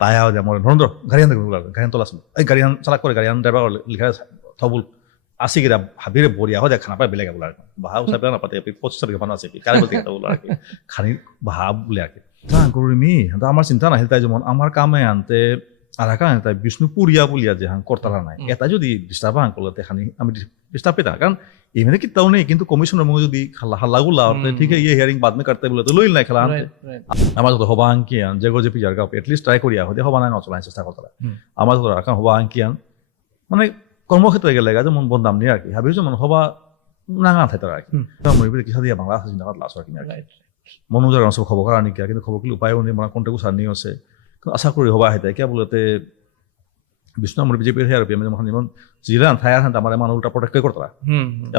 তাই যেমন নরেন্দ্র গাড়িয়ান দেখুন গাড়িয়ান তোলা ছিল এই গাড়িয়ান চালাক করে গাড়িয়ান ড্রাইভার লিখা থবুল আসি গিয়ে হাবিরে বরিয়া হয় খানা পায় বেলেগে বলে আর কি ভাব সাহেব না পাতে 25 তারিখে বানা আছে কারে বলতে গেলে বলে আর কি খানি ভাব বলে আর কি তা করি মি আমার চিন্তা না তাই যেমন আমার কামে আনতে আর কারণ তাই বিষ্ণুপুরিয়া বলিয়া যে হাং করতারা নাই এটা যদি ডিস্টার্ব হাং করলে খানি আমি ডিস্টার্ব পেতাম কারণ এমনি কি তাও নেই কিন্তু কমিশনের মধ্যে যদি হাল্লা গুলা ঠিক আছে হিয়ারিং বাদ মে করতে বলে তো লইল নাই খেলা আমার যত হবা আঙ্কিয়ান যে গো যে পিজার গাও এটলিস্ট ট্রাই করিয়া হতে হবা না চলাই চেষ্টা করতারা আমার যত রাখা হবা আঙ্কিয়ান মানে কর্মক্ষেত্রে গেলে যেমন বন্দাম নিয়ে আর কি ভাবি যেমন হবা নাঙা থাকে তারা আর কি মনে কিসা দিয়ে বাংলা চিন্তা করতে লাস আর কি মনোযোগ সব খবর করা নাকি কিন্তু খবর কি উপায়ও নেই মানে কোনটা সার নিয়ে আছে আশা করি হবা হেঁটে কে বলতে বিষ্ণু আমার বিজেপির হেয়ার আমি যেমন যেমন জিরান থায়ার হান আমার মানুষ উল্টা প্রটেক্ট করতারা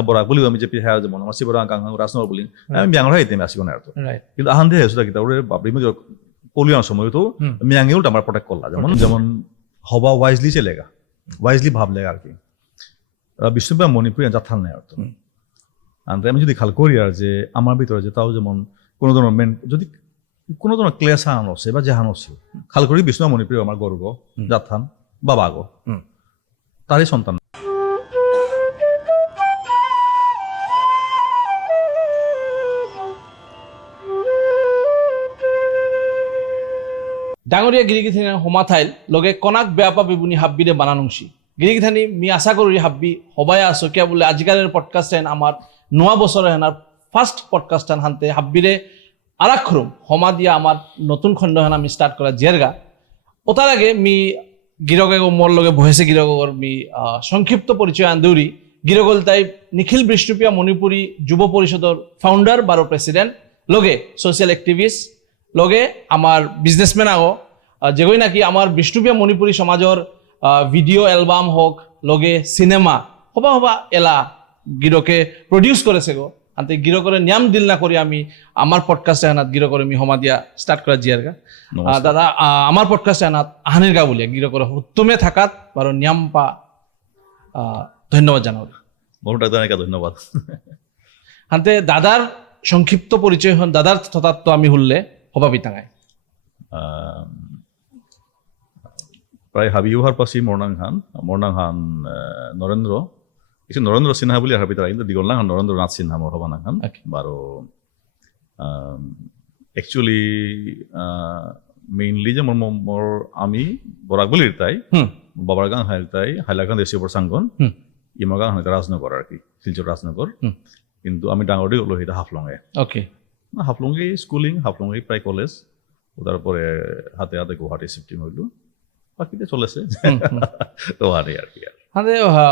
বরাক বলি আমি বিজেপির হেয়ার যেমন আমার শিবরাং কাঙ্গাং রাজনগর বলি আমি ব্যাঙ্গর হাইতে আমি আসি না আর তো কিন্তু আহান দিয়ে হেসুদা কিতা ওরে বাবরি মধ্যে পলিয়ার সময় তো মিয়াঙ্গি উল্টা আমার প্রটেক্ট করলা যেমন যেমন হবা ওয়াইজলি চলেগা ওয়াইজলি ভাবলেগা আর কি বিষ্ণুপা মণিপুর যাত্রাল নাই আর তো আমি যদি খাল করি আর যে আমার ভিতরে যে তাও যেমন কোনো ধরনের মেন যদি কোনো ধরনের ক্লেশ হান আছে বা যে হান আছে খাল করি বিষ্ণু মণিপুর আমার গর্ব যাত্রান বাবা গো তারই সন্তান ডাঙৰীয়া গিৰিগিথানী সমাথাইল লগে কনাক বেয়াপা বিবুনি হাব্বিৰে বানানুংসি গিৰিগিথানী মি আশা করি হাব্বি হবাই আছো কিয়া বলে আজিকালের পডকাস্ট হেন আমার নোয়া বছর হেনার ফার্স্ট পডকাস্ট হেন হানতে হাব্বিরে আরাক্ষরম হমা দিয়া আমার নতুন খণ্ড হেন আমি স্টার্ট করা জেরগা ওটার আগে মি গিরগে মোর লগে বহেছে গিরগর মি সংক্ষিপ্ত পরিচয় আন্দৌরি গিরগল তাই নিখিল বিষ্ণুপ্রিয়া মণিপুরী যুব পরিষদর ফাউন্ডার বারো প্রেসিডেন্ট লগে সোশ্যাল অ্যাক্টিভিস্ট লগে আমার বিজনেসম্যান আগো যেগই নাকি আমার বিষ্ণুপ্রিয়া মণিপুরী সমাজর ভিডিও এলবাম হোক লগে সিনেমা হবা হবা এলা গিরকে প্রডিউস করেছে গো আনতে গিরো করে নিয়ম দিল না করি আমি আমার পডকাস্টে আনাত গিরো করে আমি হমা দিয়া স্টার্ট করা জিয়ারগা দাদা আমার পডকাস্টে আনাত আহানির গা বলিয়া গিরো করে তুমে থাকাত বারো নিয়ম পা ধন্যবাদ জানাও বহুটা ধন্যবাদ আনতে দাদার সংক্ষিপ্ত পরিচয় হন দাদার তথাত্ব আমি হুললে হবা বিতাঙায় প্রায় হাবিউহার পাশি মর্নাং হান নরেন্দ্র কিছু নরেন্দ্র সিনহা বলে হাবি তারা কিন্তু দিগল না নরেন্দ্রনাথ সিনহা মোর হবা নাখান বারো একচুয়ালি মেইনলি যে মোর আমি বরাক বলি তাই বাবার গান হাইল তাই হাইলাকান দেশীয় প্রসাঙ্গন ইমার গান হয় রাজনগর আর কি শিলচর রাজনগর কিন্তু আমি ডাঙর হলো এটা হাফলংয়ে ওকে হাফলংয়ে স্কুলিং হাফলংয়ে প্রায় কলেজ তারপরে হাতে হাতে গুয়াহাটি শিফটিং হইলো বাকিটা চলেছে তো আরে আর কি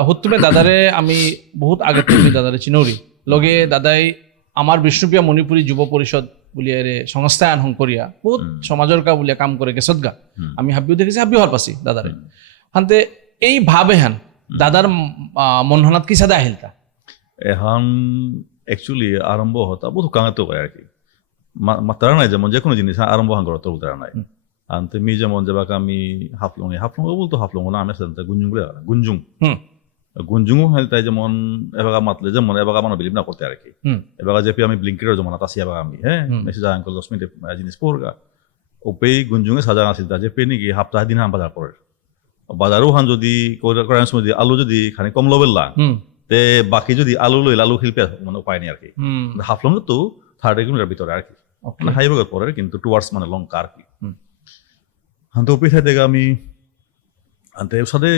হুতুমে দাদারে আমি বহুত আগে থেকে দাদারে চিনৌরি লগে দাদাই আমার বিষ্ণুপ্রিয়া মণিপুরী যুব পরিষদ বুলিয়ে সংস্থা আনহং করিয়া বহুত সমাজর কা বুলিয়া কাম করে গেছত গা আমি হাবিও দেখেছি হাবি হওয়ার পাছি দাদারে হানতে এই ভাবে হান দাদার মনহনাত কি সাদা আহিলতা এখন একচুয়ালি আরম্ভ হতা বহুত কাঙাতো হয় আর কি তারা নাই যেমন যে কোনো জিনিস আরম্ভ হান করা তো তারা নাই আনতে মি যেমন যাবাক আমি হাফলং বলতো হাফলং না আমি গুঞ্জুং বলে গুঞ্জুং হল তাই যেমন এবাগা মাতলে যেমন এবাগা মানে বিলিভ না করতে আর কি এবাগা যে আমি ব্লিঙ্কের যেমন আসি এবাগা আমি হ্যাঁ মেসেজ আঙ্কল 10 মিনিট জিনিস পড়গা ওপেই গুঞ্জুঙে সাজা আছিল যে পে নাকি সপ্তাহ দিন হাম বাজার পড়ে বাজারও হান যদি করার সময় আলু যদি খানি কম লবেলা তে বাকি যদি আলু লইল আলু শিল্পে মানে উপায় নেই আর কি হাফলং তো 30 কিলোমিটার ভিতরে আর কি মানে হাইওয়ে পরে কিন্তু টুয়ার্ডস মানে লঙ্কা আর কি হাতে উপেক্ষা থেকে আমি আনতে সাথে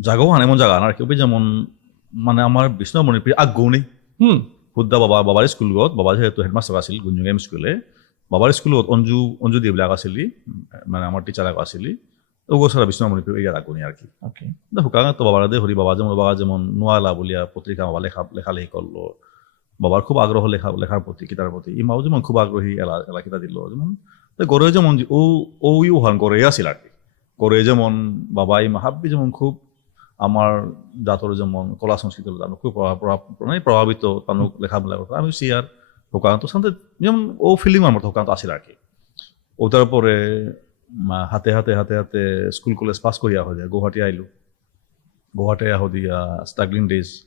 জাগাও হান এমন জায়গা আর কেউ যেমন মানে আমার বিষ্ণু মণিপুর আগ্রহ নেই খুদ্দা বাবার স্কুলত বাবা যেহেতু হেডমাস্টার আছিল গুঞ্জুং এম স্কুলে বাবার স্কুলত অঞ্জু দেবলাক আসিলি মানে আমার টিচার আসিলি ওগো সারা বিষ্ণু মণিপুর এই আগ্রহ নেই আর কি হুকা তো বাবার দে হরি বাবা যেমন নোয়ালা বলিয়া পত্রিকা বাবা লেখালেখি করলো বাবার খুব আগ্রহ লেখার প্রতি কিতার প্রতি ইমাও যেমন খুব আগ্রহী এলা কিতা দিল যেমন গড়ে যেমন ও হান গড়ে আসিল আর কি গড়ে যেমন বাবা ইমা হাব্বি যেমন খুব আমার জাতর যেমন কলা সংস্কৃতি খুব প্রভাবিত তানুক লেখামেলা করতো আমি সিয়ার হোকান্ত সাথে যেমন ও ফিলিং আমার হোকান্ত আসিল আর কি ও তারপরে হাতে হাতে হাতে হাতে স্কুল কলেজ পাস করিয়া হয়ে যায় গুয়াহাটি আইলো গুয়াহাটি আহ দিয়া স্ট্রাগলিং ডেজ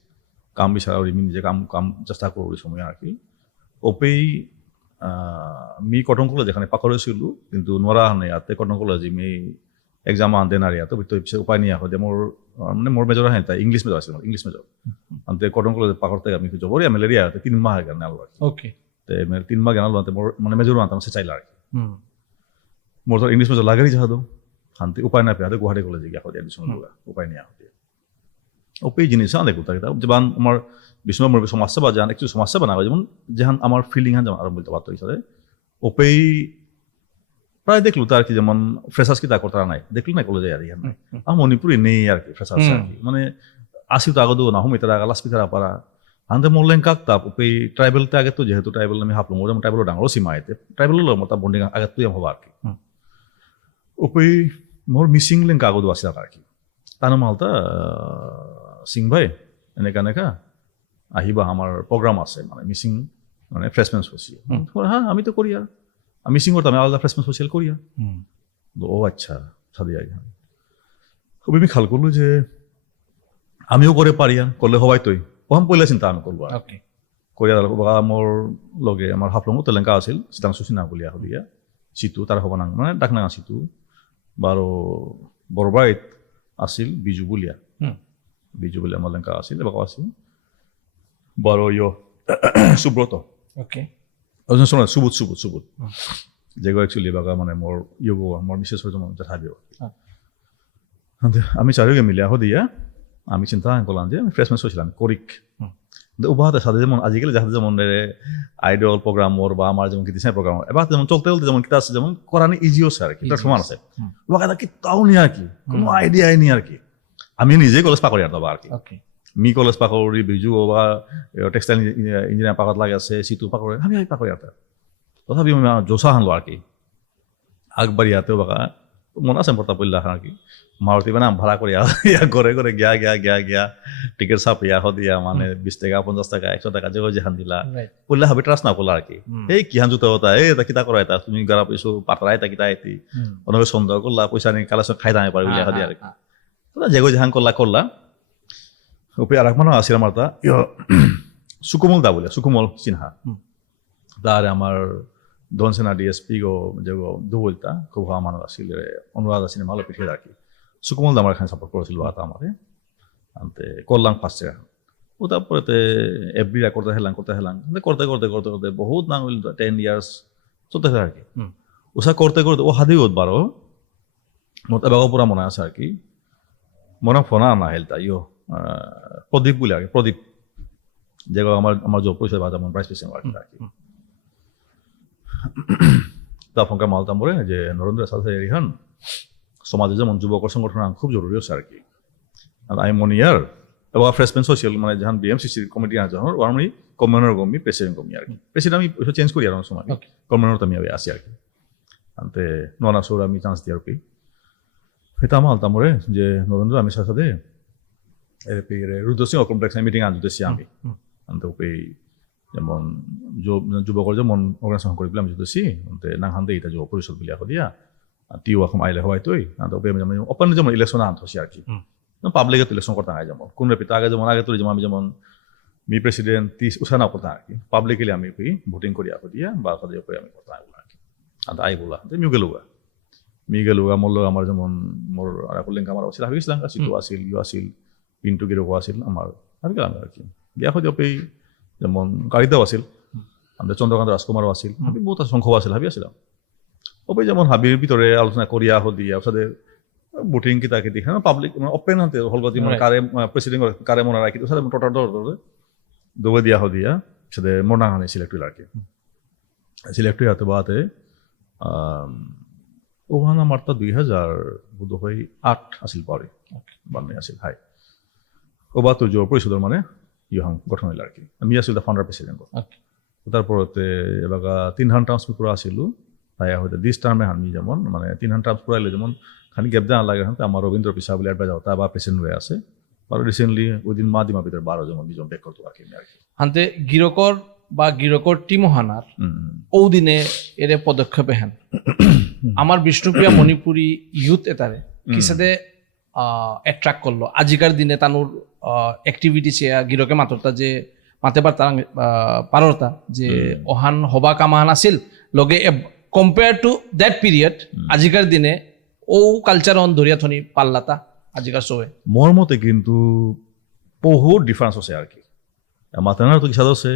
কাম বিচারা নিজে কাম চেষ্টা করো ওই সময় আর কি ওপেই মি কটন কলেজ এখানে পাকড় হয়েছিল কিন্তু নোরা হানে ইয়াতে কটন কলেজ মি এক্সাম আনতে না ইয়াতে তো উপায় নিয়ে হয় মোর মানে মোর মেজর হ্যাঁ তাই ইংলিশ মেজর আছে ইংলিশ মেজর আনতে কটন কলেজ পাকড় থেকে আমি জবরিয়া ম্যালেরিয়া 3 মাস গান আলো ওকে তে 3 মাস গান আলো মোর মানে মেজর আনতাম সে চাইলা আর মোর তো ইংলিশ মেজর লাগারি যাহাদো আনতে উপায় না পেয়ে গুয়াহাটি কলেজে গিয়া হয় এডমিশন লগা উপায় নিয়ে হতে ওপেই জিনিস আনে কোথা কিতা যেমন আমার বিষ্ণু মোর সমস্যা বা জান একটু সমস্যা বানাবো যেমন যেমন আমার ফিলিং হান যেমন আর বলতে পারতো হিসাবে ওপেই প্রায় দেখলো তো আর কি যেমন ফ্রেশার্স কি তা করতে নাই দেখলি না কলেজে আর ইয়ার আর মণিপুরে নেই আর কি ফ্রেশার্স আর কি মানে আসি তো আগো না হুম এটা আগা লাস্ট পিকার পারা আনতে মোরলেন কাকতা ওপেই ট্রাইবেল তে আগে তো যেহেতু ট্রাইবেল আমি হাফলো মোর ট্রাইবেল ডাঙর সীমা আইতে ট্রাইবেল লো মতা বন্ডিং আগে তুই হবা আর কি ওপেই মোর মিসিং লিঙ্ক আগো আছে আর কি তানো মালতা সিং ভাই এনেকা আহিবা আমার প্রোগ্রাম আছে মানে মিসিং মানে ফ্রেশমেন সোশিয়াল হ্যাঁ আমি তো করি আর আমি মিসিং করতাম আলাদা ফ্রেশমেন সোশিয়াল করি আর ও আচ্ছা সাদি আগে খুবই আমি খেয়াল করলো যে আমিও করে পারি আর করলে হবাই তুই প্রথম পয়লা চিন্তা আমি করবো আর করিয়া মোর লগে আমার হাফলং তেলেঙ্কা আছিল চিতাং সুচিনা বলিয়া হলিয়া সিটু তার হবা নাং মানে ডাকনাঙা সিটু বারো বৰবাৰীত আছিল বিজু বুলিয়া আমার লেঙ্কা আছিল এবার আছিল বারো ইয় সুব্রত ওকে শোনা সুবুত যেগুলো একচুয়ালি বাগা মানে মোর ইয়োগো মোর মিসেস হয়ে যেমন দেখাবিও আমি চারিওকে মিলে আহ দিয়া আমি চিন্তা করলাম যে আমি ফ্রেশমেন হয়েছিলাম করিক উবাহতে সাথে যেমন আজিকালি যাহাতে যেমন আইডল প্রোগ্রাম ওর বা আমার যেমন কিছু প্রোগ্রাম এবার যেমন চলতে যেমন কিতা আছে যেমন করানি ইজি আছে আর কি সমান আছে ওবাকা কিতাও নি আর কি কোনো আইডিয়াই নি আর কি আমি নিজে কলেজ পাকড়ি আর আর কি মি কলেজ পাকড়ি বিজু বা টেক্সটাইল ইঞ্জিনিয়ার পাকত লাগে আছে সিটু পাকড়ি আমি পাকড়ি আর তথাপি আমি জোসা হানলো আর কি আগবাড়ি ইয়াতেও বাকা মনে আছে পড়তা পড়লা আর কি মারুতি মানে ভাড়া করে ইয়া করে গিয়া টিকিট চাপ ইয়া দিয়া মানে 20 টাকা 50 টাকা 100 টাকা যে হান দিলা পড়লে হাবি ট্রাস্ট না করলা আর কি এই কি হান জুতা হতা এই তা কিতা করা এটা তুমি গারা পয়সা পাতরাই তা কিতা আইতি অনেক সন্দেহ করলা পয়সা নি কালেকশন খাই দামে পারি ইয়া দিয়া আর কি তোরা যেগো জাহান করলা ওপে আর এক মানুষ আছিল আমার তা সুকুমল দা বলে সুকুমল সিনহা তার আমার ধনসেনা ডিএসপি গো যে দুবলতা খুব ভালো মানুষ আছিল অনুরাধ আছিল ভালো পিঠে আর কি সুকুমল দা আমার এখানে সাপোর্ট করেছিল আতা আমারে আনতে করলাম ফার্স্ট ইয়ার ও তারপরে এভরি করতে হেলাম করতে বহুত না হইল 10 ইয়ার্স চলতে আর কি ওসা করতে ও হাদি ওত বারো মত এবার পুরা মনে আছে আর কি মনে ফোনা না হেলতা ইয়ো প্রদীপ বলে আর কি প্রদীপ যেগুলো আমার জব পরিচয় বাদ আমার প্রাইস পেয়েছে আর কি তা ফোনকা মালতাম বলে যে নরেন্দ্র সাথে রিহান সমাজে যেমন যুবকর সংগঠন খুব জরুরি আছে আর কি আমি মনে ইয়ার এবং ফ্রেশমেন সোশিয়াল মানে যখন বিএমসিসি কমিটি আছে যখন আমি কমিউনার গমি প্রেসিডেন্ট গমি আর কি প্রেসিডেন্ট আমি চেঞ্জ করি আর সময় কমিউনার আমি আসি আর কি আনতে ননা সৌর আমি চান্স দিই আর কি সেটা আমার আলতাম বলে যে নরেন্দ্র আমি সাথে রুদ্রসিংহ কমপ্লেক্স মিটিং আনতেছি আমি আনতে ওপে যেমন যুবকর যেমন অর্গানাইজেশন করে আমি যেতেছি নাহান্তে এটা যুব পরিষদ বলে দিয়া টিও এখন আইলে হওয়াই তুই ওপেন যেমন ইলেকশন আনতেছি আর কি পাবলিকে তো ইলেকশন করতে হয় যেমন কোন রেপিতে আগে তুলি যেমন আমি যেমন মি প্রেসিডেন্ট উঠা না করতে আর কি পাবলিকলি আমি ভোটিং করি আগে দিয়া বা আমি করতে হয় আর কি আই বলা মি গেলুগা মোর আমার যেমন মোর আর লিঙ্ক আমার আছিল ভাবিছিলাম সিটু আছিল ইউ আছিল পিন্টু গিরকো আছিল আমার ভাবি গেলাম আর কি গিয়া হয়তো ওপেই যেমন গাড়িতেও আছিল আমাদের চন্দ্রকান্ত রাজকুমারও আছিল আমি বহুত সংখ্যক আছিল ভাবি আসছিলাম ওপে যেমন হাবির ভিতরে আলোচনা করিয়া হদিয়া সাথে ভোটিং কিতা কিতি হ্যাঁ পাবলিক ওপেন হাতে হলগতি মানে কারে প্রেসিডেন্ট কারে মনে রাখি সাথে টোটাল দৌড়ে দিয়া হদিয়া সাথে মনা হানি সিলেক্ট হইল আর কি সিলেক্ট হইয়াতে বাতে ওখানে আমার তো 2000 বোধ হয় 8 আছিল পরে বান্নে আছিল হাই ওবা তো জোর পরিষদের মানে ইহাং গঠন হইল আর কি আমি আছিল দ্য ফাউন্ডার প্রেসিডেন্ট তারপরতে এবার 3 টার্মস পুরা আছিল তাই হয়তো দিস টার্মে আমি যেমন মানে 3 টার্মস পুরাইলে যেমন খানি গ্যাপ দেওয়া লাগে আমার রবীন্দ্র পিসা বলে অ্যাডভাইজার হতা বা প্রেসিডেন্ট হয়ে আছে আর রিসেন্টলি উইদিন মাদিমা ভিতরে 12 যেমন নিজন বেক করতে আর কি হান্তে গিরকর বা গিরকর টিমোহানার ও দিনে এর পদক্ষেপে হেন আমার বিষ্ণুপ্রিয়া মণিপুরী ইউথ এটারে কিসাদে অ্যাট্রাক্ট করলো আজিকার দিনে তানুর অ্যাক্টিভিটি চেয়া গিরকে মাত্রতা যে মাতে পাৰতা যে অহান হবা কামাহান আছিল লগে কম্পেয়াৰ টু দ্যাট পিৰিয়ড আজিকার দিনে ও কালচার অন ধরিয়া থনি পাল্লাতা আজিকার সবে মোৰ মতে কিন্তু বহুত ডিফারেন্স আছে আর কি মাতানার তো কিছু আছে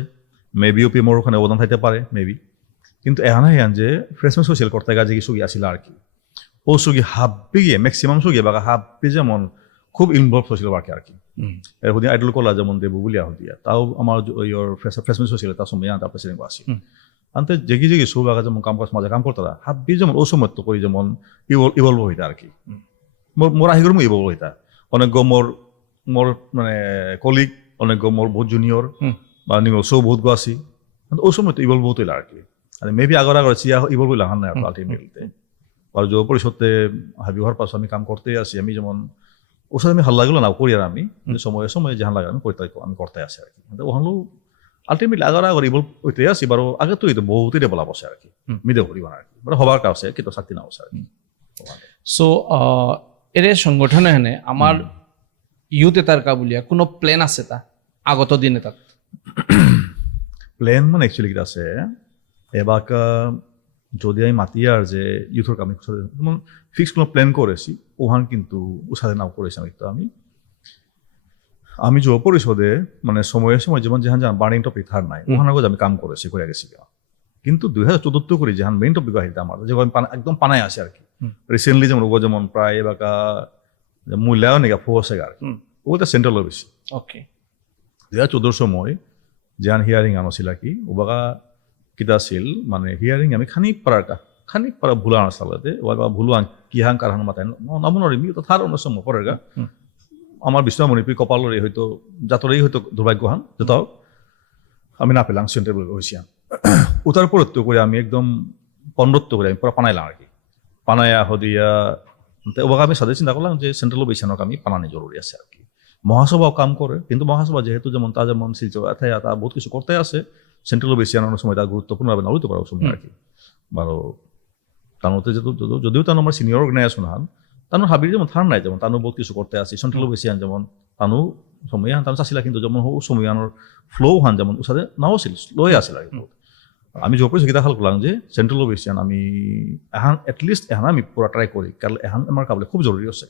মেবি ওপি মোর ওখানে অবদান থাকতে পারে মেবি কিন্তু এহানা হেয়ান যে ফ্রেশমেন সোশ্যাল করতে গেছে কি সুগি আসিল আর কি ও সুগি হাব্বি গিয়ে ম্যাক্সিমাম সুগি বা হাব্বি যেমন খুব ইনভলভ হয়েছিল আর কি এর হদিন আইডল কলা যেমন দেবু বলিয়া হদিয়া তাও আমার ইয়র ফ্রেশমেন সোশ্যাল তার সময় তার প্রেসিডেন্ট আসি আনতে জেগি জেগি সু বাগা যেমন কাম কাজ মাঝে কাম করতারা হাব্বি যেমন ও সময় তো করি যেমন ইভলভ হইতা আর কি মোর আহি করে ইভলভ হইতা অনেক মোর মোর মানে কলিগ অনেক মোর বহুত জুনিয়র বা নিগল সৌ বহুত গো আসি ও সময় তো ইভলভ বহুত হইলা আর কি আর মেবি আগর চিয়া ইভলভ হইলা হান নাই আলটিমেটলিতে আর যুব পরিষদে হাবি হওয়ার পাশে আমি কাম করতে আসি আমি যেমন ওর সাথে আমি ভাল লাগলো না করি আর আমি সময়ে সময়ে যেহান লাগে আমি করতে আসি আর কি ওখানে আলটিমেটলি আগর ইভলভ হইতে আসি বারো আগে তো বহুতই ডেভেলপ আছে আর কি মিদে করিবা আর কি মানে হবার কাছে কিন্তু শক্তি না আছে আর কি সো এর সংগঠনে হেনে আমার ইউথ এটার কাবুলিয়া কোনো প্ল্যান আছে তা আগত দিনে তাত প্ল্যান মানে একচুয়ালি কিটা আছে এবার যদি আমি মাতি আর যে ইউথর কাম ফিক্স কোনো প্ল্যান করেছি ওখান কিন্তু উসাদে নাও করেছি আমি যুব পরিষদে মানে সময়ে সময় যেমন যেহান যেহান বার্নিং টপিক থার নাই ওখানে আমি কাম করেছি করে গেছি কিন্তু 2014 করি যেহান মেইন টপিক আহিতে আমার যে একদম পানায় আসে আর কি রিসেন্টলি যেমন ওগো যেমন প্রায় এবার মূল্যায়ন নাকি ফোর্সে আর কি ওটা সেন্ট্রাল বেশি ওকে 2014 সময় যেহান হিয়ারিং আনছিল আর কি ওবাকা কিতা আছিল মানে হিয়ারিং আমি খানিক পারা ভুলা আনসালতে ওবা ভুলুয়া কিহাং কারহান মাতায় নমনরিমি তো থার অন্য সময় পরেগা আমার বিশ্বমণিপুর কপালরে হয়তো জাতরেই হয়তো দুর্ভাগ্যহান যেটাও আমি না পেলাম সেন্ট্রাল হয়েছি উতার পরত্ব করে আমি একদম পণ্ডত্ব করে আমি পুরো পানাইলাম আর কি পানায়া হদিয়া ওবাকে আমি সাথে চিন্তা করলাম যে সেন্ট্রাল বেশিয়ানক আমি পানানি জরুরি আছে আর কি মহাসভাও কাম করে কিন্তু মহাসভা যেহেতু যেমন তা যেমন শিলচর তা বহুত কিছু করতে আছে সেন্ট্রাল বেশিয়ানোর সময় তা গুরুত্বপূর্ণ হবে নড়তে পারে সময় আর কি বারো তার মধ্যে যদিও তার আমার সিনিয়র অর্গানাইজেশন হান তানো হাবির যেমন থার নাই যেমন তানো বহুত কিছু করতে আছে সেন্ট্রাল বেশিয়ান যেমন তানো সময় হান তানো চাষিলা কিন্তু যেমন সময়য়ানোর ফ্লো হান যেমন ওর সাথে নাও ছিল স্লোয়ে আসছিল আর কি আমি জোর পরিচয় হাল করলাম যে সেন্ট্রাল বেশিয়ান আমি এহান এটলিস্ট এহান আমি পুরা ট্রাই করি কারণ এহান আমার কাবলে খুব জরুরি আছে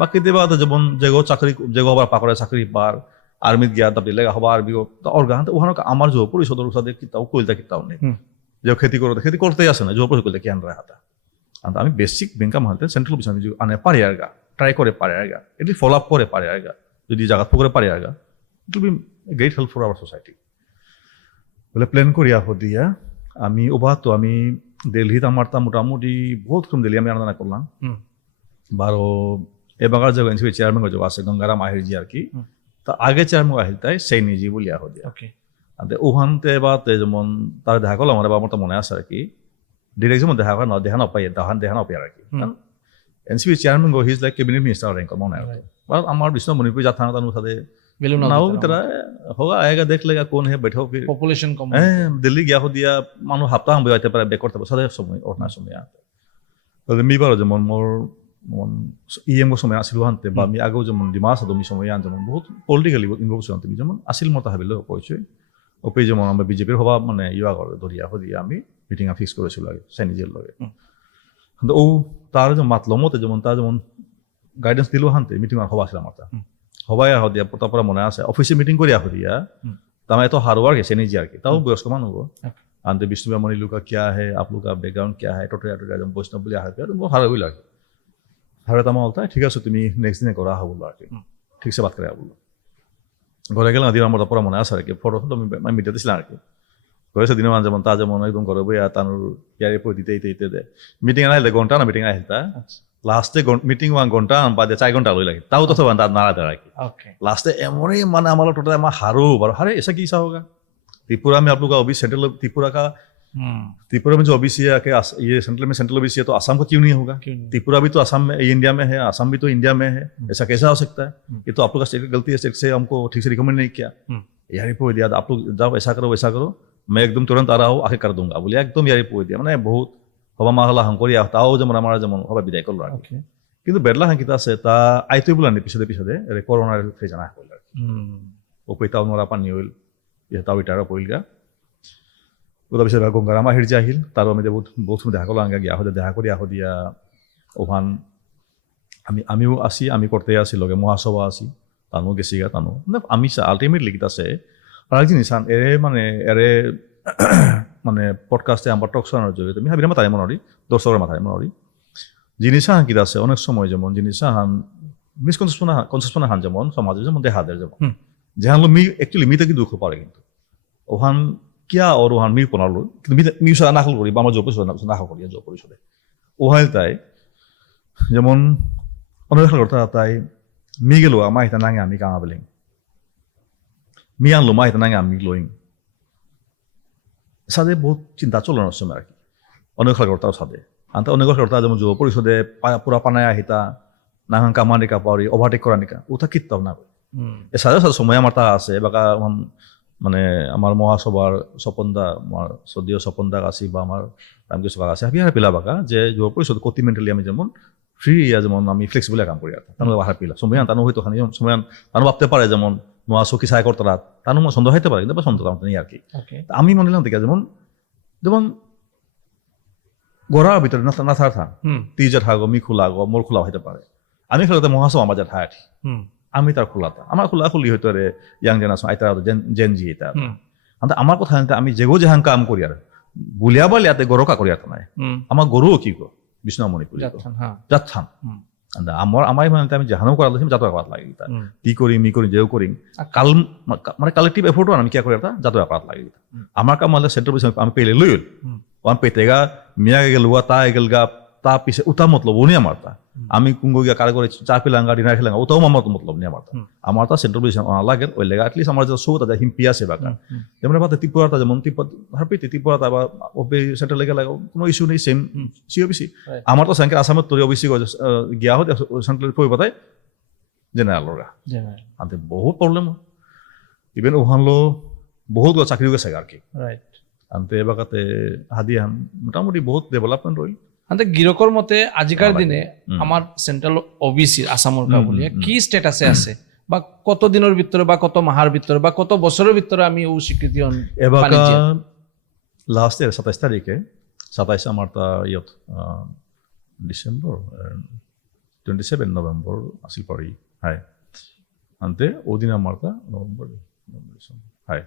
বাকি দেবা যেমন যেগো চাকরি যেগো হবার পাকড়ে চাকরি পার আর্মিত গিয়া তাপলি লেগা হবা আর্মি অর্গান ওখানে আমার জোর পরিষদের সাথে কিতাও কইলতা কিতাও নেই যে খেতি করতেই আসে না জোর পরিষদ করলে কেন রায় হাতা আমি বেসিক বেঙ্কাম হাতে সেন্ট্রাল বেশিয়ান আনে পারি আরগা ট্রাই করে পারে আরগা এটি ফলো আপ করে পারে আরগা যদি জায়গা করে পারে আরগা it will be great help for our society বলে প্ল্যান করিয়া হদিয়া আমি ওবাতো আমি দিল্লিত আমার তা মোটামুটি বহুত কম দিল্লি আমি আনাদানা করলাম বারো এবার যে এনসিপি চেয়ারম্যান যে আছে গঙ্গারাম আহিরজি আর কি তা আগে চেয়ারম্যান আহিল তাই সেইনিজি বলিয়া হদিয়া ওখানতে এবার যেমন তার দেখা করলাম আমার আমার তো মনে আছে আর কি ডিরেক্ট যেমন দেখা করা দেখা নাপাই দেখা নাপাই আর কি এনসিপি চেয়ারম্যান গো his like cabinet minister rank মনে হয় আমার বিষ্ণুমণিপুর যা থানা তার সাথে नाव की तरह होगा आएगा देख लेगा कौन है बैठो फिर पॉपुलेशन कम दिल्ली गया हो दिया मानो हफ्ता हम बैठते पर बैक करते सदा समय उठना समय आता तो मी बारो যেমন মোর ইএম গো সময় আসিল হানতে বা আমি আগেও যেমন ডিমাস আদমি সময় আন যেমন বহুত পলিটিক্যালি ইনভলভ ছিলাম তুমি যেমন আসিল মতো ভাবিলে পরিচয় ওপে যেমন আমরা বিজেপির হবা মানে ইয়া করে ধরিয়া হদিয়া আমি মিটিং ফিক্স করেছিল আগে সাইনিজের লগে কিন্তু ও তার যে মাতলো মতে যেমন তার যেমন গাইডেন্স দিল হানতে মিটিং আর হবা ছিলাম মাতা হবাই আহ দিয়া তারপরে মনে আছে অফিসে মিটিং করে আহ দিয়া তার এত হারওয়ার গেছে নিজে আর কি তাও বয়স্ক মানুষ আনতে বিষ্ণু মণি লুকা क्या है आप लोग का बैकग्राउंड क्या है টোটো বৈষ্ণব বলে আহ হার হইল আর কি হারে তামা বলতা ঠিক আছে তুমি নেক্সট দিনে করা আহ বললো আর কি ঠিকসে বাত করে বললো ঘরে গেলাম দিন আমার তারপরে মনে আছে আর কি ফটো আমি মিডিয়া দিছিলাম আর কি ঘরেছে দিনে যেমন তা যেমন একদম করে বইয়া তানোর ইয়ারে পই দিতে দে মিটিং আনাইলে ঘন্টা না মিটিং আহিল তা লাস্টে মিটিং ওয়ান ঘন্টা বাদে 4 ঘন্টা লই লাগে তাও তো বান্দা নাড়া দাঁড়া কি লাস্টে এমনই মানে আমার টোটাল আমার हारो बार अरे ऐसा कैसा होगा त्रिपुरा में आप लोग का ओबीसी सेंट्रल त्रिपुरा में जो ओबीसी है ये सेंट्रल ओबीसी है तो असम का क्यों नहीं होगा त्रिपुरा भी तो असम में इंडिया में है असम भी तो इंडिया में है ऐसा कैसा हो सकता है ये तो आप लोग का स्टेट की गलती है स्टेट से हमको ठीक से रिकमेंड नहीं किया यारी पोई दिया आप लोग जाओ ऐसा करो मैं एकदम तुरंत आ रहा हूँ आके कर दूंगा बोले एकदम यारी पोई दिया मैंने बहुत হবা মাহলা হাঙ্করিয়া তাও যেমন আমার যেমন হবা বিদায় করলো আর কি কিন্তু বেডলা হাঙ্কিতা আছে তা আইতই বলানি পিছতে করোনার ফেজ জানা হইল আর কি ও কইতাও নরা পানি হইল তাও ৰিটায়াৰ পৰিলগা তাৰ পিছত গংগাৰাম আহিৰ যে আহিল তাৰো আমি বহুত দেখা কৰিলোঁ আগে দেখা কৰি দিয়া ওহান আমিও আমি করতে আসি লগে মহাসভা আসি তানো গেছিগা তানো মানে আমি আলটিমেটলি কিতা আছে আর জিনিস এরে মানে পডকাস্টে আমার টক শোনার জড়িয়ে আমি ভাবি মাথায় মনে দর্শকের মাথায় মনে জিনিসা হান কিতা আছে অনেক সময় যেমন জিনিসা হান মিসকনসেপশন হান যেমন সমাজে যেমন দেহাদের যেমন যেহান একচুয়ালি মিতে কি দুঃখ পারে কিন্তু ওহান কিয়া ওর ওহান মি পনালো কিন্তু মি সারা নাকল করি বা আমার জব পরিষদ নাকল করি জব পরিষদে ওহাইল তাই যেমন অনেক কথা তাই মি গেল আমার এটা নাঙে আমি কাঙা বেলেং মি আনলো মা এটা নাঙে আমি লইং সাদে বহুত চিন্তা চলানোর সময় আর কি অনেক কথা সাদে আনতে অনেক কথা যেমন যুব পরিষদে পুরা পানায় আহিতা নাঙান কামা নিকা পাওয়ারি ওভারটেক করা নিকা ওটা কিতাব না সাদে সাদে সময় আমার তা আছে বা মানে আমার মহাসভার স্বপনদা আমার সদীয় স্বপনদা আসি বা আমার রামকৃষ্ণ কাকা আছে হাবিয়ার পিলা বাকা যে যুব পরিষদ কতি মেন্টালি আমি যেমন ফ্রি যেমন আমি ফ্লেক্সিবল কাম করি আর তানো বাহার পিলা সময় তানো হয়তো খানি সময় তানো ভাবতে পারে যেমন নোয়া চকি চাই করতে রাত তানো সন্দেহ হইতে পারে কিন্তু সন্দেহ নেই আর কি আমি মনে নিলাম থেকে যেমন যেমন গড়ার ভিতরে না থাকা তুই যে থাকো মি খোলা গো মোর খোলা হইতে পারে আমি খেলাতে মহাসভা আমার যা থাকি আমি তার খোলাতা আমার খোলাখুলি হয়তো রে ইয়াং জেনারেশন আইতার জেনজি এটা আমার কথা আমি যেগো যেহান কাম করি আর বুলিয়া বলে ইয়াতে গরকা করি আর নাই আমার গরুও কি গো বিষ্ণুমণিপুর যাচ্ছান আমার মানে আমি জাহানো করা যাত্রা করা লাগে কি করি মি করি যেও করি কাল মানে কালেক্টিভ এফোর্টও আমি কি করে যাত্রা করা লাগে আমার কাম মানে সেন্টার বিষয় আমি পেলে লইল আমি পেতেগা মিয়া গেল তা গেলগা তা পিছে উতা মতলব উনি আমার তা আমি কুঙ্গ গিয়া কার করে চা পিলাঙ্গা ডিনার খেলাঙ্গা ওটাও আমার মতলব নেই আমার তা সেন্ট্রাল পজিশন লাগে ওই লেগে অ্যাটলিস্ট আমার যে শো তাদের হিম্পি আছে বাকা যেমন পাতে ত্রিপুরাটা যেমন ত্রিপুরাটা বা ওপে সেন্ট্রাল লেগে লাগে কোনো ইস্যু নেই সেম সিওবিসি আমার তো সংখ্যা আসামের তোর ওবিসি গিয়া হতে সেন্ট্রাল পড়ে পাতায় জেনারেলরা আনতে বহুত প্রবলেম ইভেন ওখানলো বহুত চাকরি গেছে আর কি আনতে এবাকাতে হাদিয়ান মোটামুটি বহুত ডেভেলপমেন্ট রইল আনতে গিরকর মতে আজিকার দিনে আমার সেন্ট্রাল ওবিসি আসামর বলিয়া কি স্ট্যাটাসে আছে বা কত দিনের ভিতরে বা কত মাহার ভিতরে বা কত বছরের ভিতরে আমি ও স্বীকৃতি এবাকা লাস্ট ইয়ার 27 তারিখে 27 আমার তা ইয়ত ডিসেম্বর 27 নভেম্বর আসিল পারি হাই আনতে ওদিন আমার তা নভেম্বর হাই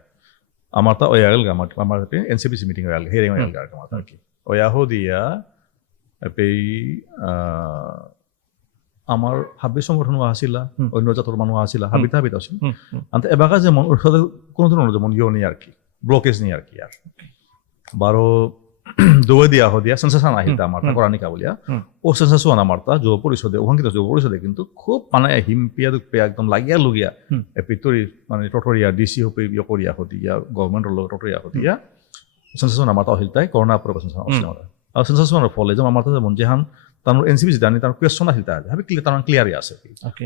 আমার তা ওয়াল আমার এনসিপিসি মিটিং ওয়াল হিয়ারিং ওয়াল আমার আর কি ওয়াহো দিয়া এই আমার হাবি সংগঠন আসিলা অন্য জাতর মানুষ আসিলা হাবিতে আছিল আনতে এবাকা যেমন ওর সাথে কোনো ধরনের যেমন ইয়ে নেই আর কি ব্লকেজ নেই আর কি আর বারো দৌড়ে দিয়া সেন্সেশন আহিতা আমার করানিকা বলিয়া ও সেন্সেশন আমার তা যুব পরিষদে ওখান কিন্তু যুব পরিষদে কিন্তু খুব মানে হিমপিয়া দুপিয়া একদম লাগিয়া লুগিয়া পিতরি মানে টটরিয়া ডিসি হপে ইয়ে করিয়া হতিয়া গভর্নমেন্টের লোক টটরিয়া হতিয়া সেন্সেশন আমার তা আহিলতাই করোনা পরে সেন্সেশন আর সেন্সেশনের ফলে যেমন আমার যেমন যেহান তার এনসিপিসি জানি তার কোয়েশ্চন আহিল তাই হাবি তার ক্লিয়ারই আছে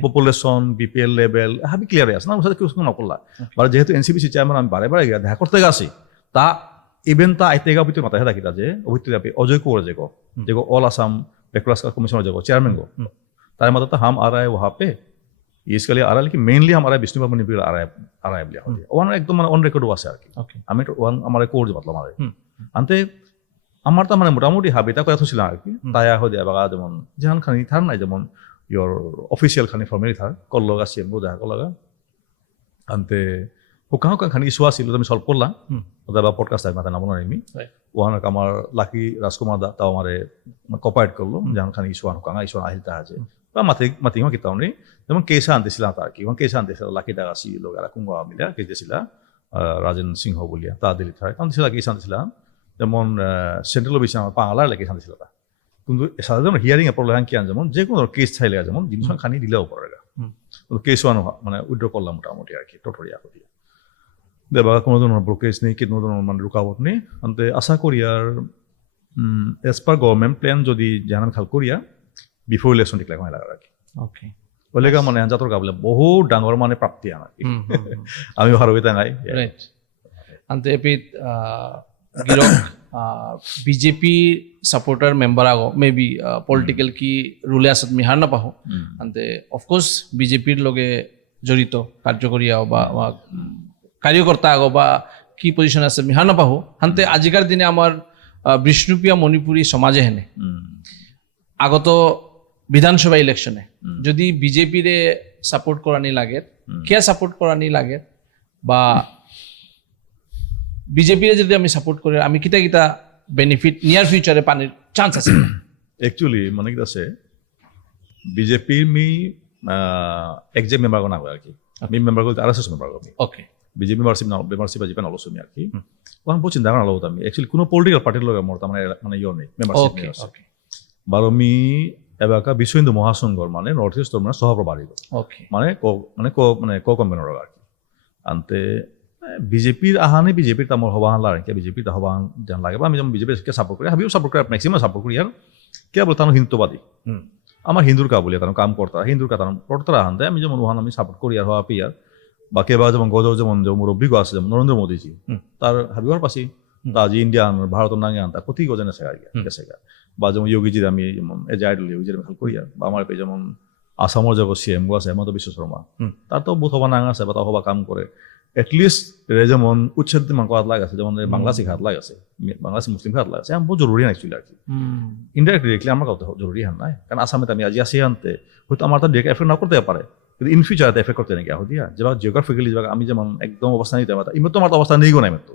পপুলেশন বিপিএল লেভেল হাবি ক্লিয়ারই আছে না ওর সাথে কোয়েশ্চন নকরলা বা যেহেতু এনসিপিসি চেয়ারম্যান আমি বারে বারে গিয়া দেখা করতে গেছি তা ইভেন তা আইতেগা ভিতরে মাথায় থাকিতা যে অভিত্তি অজয় কুঁवर যে অল আসাম बैकवर्ड कमीशनर जो चेयरमैन को तारे मतलब हम आ रहा है वहाँ पे इसके लिए आ रहा है लेकिन मेनली हमारा विष्णु बाबू निपिल आ रहा है बोलिया वन एकदम ऑन रिकॉर्ड हुआ है আমি ওয়ান আমার কোর যে मतलब আমারে আনতে আমার তো মানে মোটামুটি হাবিতা কথা ছিল আর কি তায়া হয়ে দিয়া বাগা যেমন যেহান খানি থার নাই যেমন ইয়োর অফিসিয়াল খানি ফর্মালি থার কল লগা সিএম গো দেখা লগা আনতে হুকা খানি ইস্যু আছিল আমি সলভ করলাম ওদের বা পডকাস্ট আছে মাথা নামনো আমি ওহান আমার লাকি রাজকুমার দা তাও আমারে কপারেট করলো যেহান খানি ইস্যু হুকা ইস্যু আহিল তা আছে বা মাতি কিতাও নেই যেমন কেসা আনতেছিলাম তার কি কেসা আনতেছিল লাকি দাগা সি লোক আর কুঙ্গা মিলা কেসেছিল রাজেন সিংহ বলিয়া তা দিলি থাই আনতেছিল কেসা আনতেছিলাম যেমন সেন্ট্রাল অফিসে আমার পাঙালার লেগে আনতেছিল তা কিন্তু সাধারণ হিয়ারিং এ পড়লে কি আন যেমন যে কোনো কেস চাইলে যেমন জিনিস খানি দিলেও পড়ে কেস আনো মানে উইথড্র করলাম মোটামুটি আর কি টটরিয়া করিয়া দেবা কোনো ধরনের ব্লকেজ নেই কোনো ধরনের মানে রুকাবট নেই আনতে আশা করি আর এজ পার গভর্নমেন্ট প্ল্যান যদি জানান খাল করিয়া বিফোর ইলেকশন ডিক্লেয়ার হয় লাগা আর কি ওকে ওলেগা মানে জাতর গাবলে বহুত ডাঙর মানে প্রাপ্তি আর কি আমি ভারবিতা নাই রাইট আনতে এপিত গিরক বিজেপি সাপোর্টার মেম্বার আগো মেবি পলিটিক্যাল কি রুলে আসত মিহার না পাহো আনতে অফকোর্স বিজেপির লগে জড়িত কার্যকরিয়া বা কার্যকর্তা আগ বা কি পজিশন আছে মিহা নাপাহো হান্তে আজিকার দিনে আমার বিষ্ণুপ্রিয়া মণিপুরী সমাজে হেনে আগত বিধানসভা ইলেকশনে যদি বিজেপিরে সাপোর্ট করানি লাগে কে সাপোর্ট করানি লাগে বা বিজেপিরে যদি আমি সাপোর্ট করি আমি কিতা কিতা বেনিফিট নিয়ার ফিউচারে পানির চান্স আছে একচুয়ালি মানে কি আছে বিজেপির মি এক্সাক্ট মেম্বার না আর কি আমি মেম্বার করতে আরএসএস মেম্বার আমি ওকে বিজেপি মেম্বারশিপ আজি পেন অলসো আমি আর কি ওখান বহুত চিন্তা করা আলাদা আমি একচুয়ালি কোনো পলিটিক্যাল পার্টির লগে মোর মানে মানে ইয়ে নেই মেম্বারশিপ ওকে নেই আছে ওকে বারো আমি এবাকা বিশ্ব হিন্দু মহাসংঘর মানে নর্থ ইস্ট মানে সহপ্রভারী ওকে মানে ক কনভেনর আর কি আনতে বিজেপির আহানে বিজেপির তামর হবাহান লাগে বিজেপির হবাহান যেন লাগে বা আমি যেমন বিজেপিকে সাপোর্ট করি হাবিও সাপোর্ট করি ম্যাক্সিমাম সাপোর্ট করি আর কে বলে তানো হিন্দুত্ববাদী আমার হিন্দুর কা বলে তানো কাম করতা হিন্দুর কা তানো পড়তারা আনতে আমি যেমন ওহান আমি সাপোর্ট করি আর হওয়া পিয়ার বা কেবা যেমন গজর যেমন যে মুরব্বীগ আছে যেমন নরেন্দ্র মোদীজি তার হাবিওর পাশি তা আজি ইন্ডিয়ান ভারতের নাঙ্গে আনতা প্রতি গজনে গেছে বা যেমন যোগীজির আমি যেমন এজ আইডল যোগীজির আমি করি আর বা আমার যেমন আসামৰ যে সিএম গো আছে হেমন্ত বিশ্ব শর্মা তার তো বহুত হবা নাং আছে বা তা হবা কাম করে এটলিস্ট যেমন উচ্ছেদ করাত লাগ আছে যেমন বাংলা শিখাত লাগ আছে বাংলা মুসলিম খাত লাগ আছে বহুত জরুরি না অ্যাকচুয়ালি আর কি ইনডাইরেক্টলি আমার কথা জরুরি হান নাই কারণ আসামে আমি আজি আসি আনতে হয়তো আমার তো ডিরেক্ট এফেক্ট না করতে পারে কিন্তু ইন ফিউচার এফেক্ট করতে নাকি হদিয়া যেবা জিওগ্রাফিক্যালি যেবা আমি যেমন একদম অবস্থা নিতে পারতাম ইমতো আমার অবস্থা নিয়ে গো নাই তো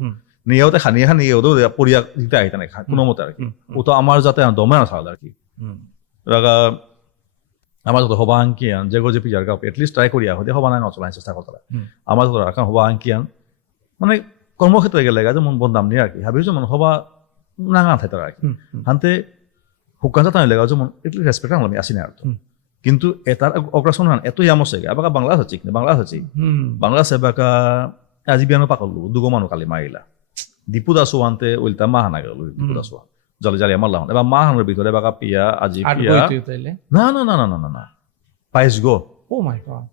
নিয়েওতে খানিয়ে খানিয়ে ওদের পরিয়া দিতে আইতা নাই কোনো মতে আর কি ও তো আমার যাতে দমে না থাকলে আর কি রাগা আমার যত হবা আঙ্কিয়ান যে গো যে পিজার গাপ এটলিস্ট ট্রাই করিয়া হতে হবা না চলাই চেষ্টা করতে আমার যত রাখা হবা আঙ্কিয়ান মানে কর্মক্ষেত্রে গেলে যেমন বন্দাম নিয়ে আর কি ভাবি যেমন হবা নাঙা থাকতে আর কি হানতে হুকান যাতে লেগা যেমন এটলিস্ট রেসপেক্ট আমি আসি না আর কিন্তু এটার অগ্রাসন হান এতই আমছে আবার বাংলাদেশ হচ্ছে কিন্তু বাংলাদেশ হচ্ছে বাংলাদেশ এবাকা আজি বিয়ানো পাকলো দুগো মানুষ কালি মারিলা দীপু দাসু আনতে উল্টা মাহানা গেল দীপু দাসু জলে জালি আমার লাহন এবার মাহানোর ভিতরে এবার পিয়া আজি পিয়া না না না না না না না পাইস গো ও মাই গড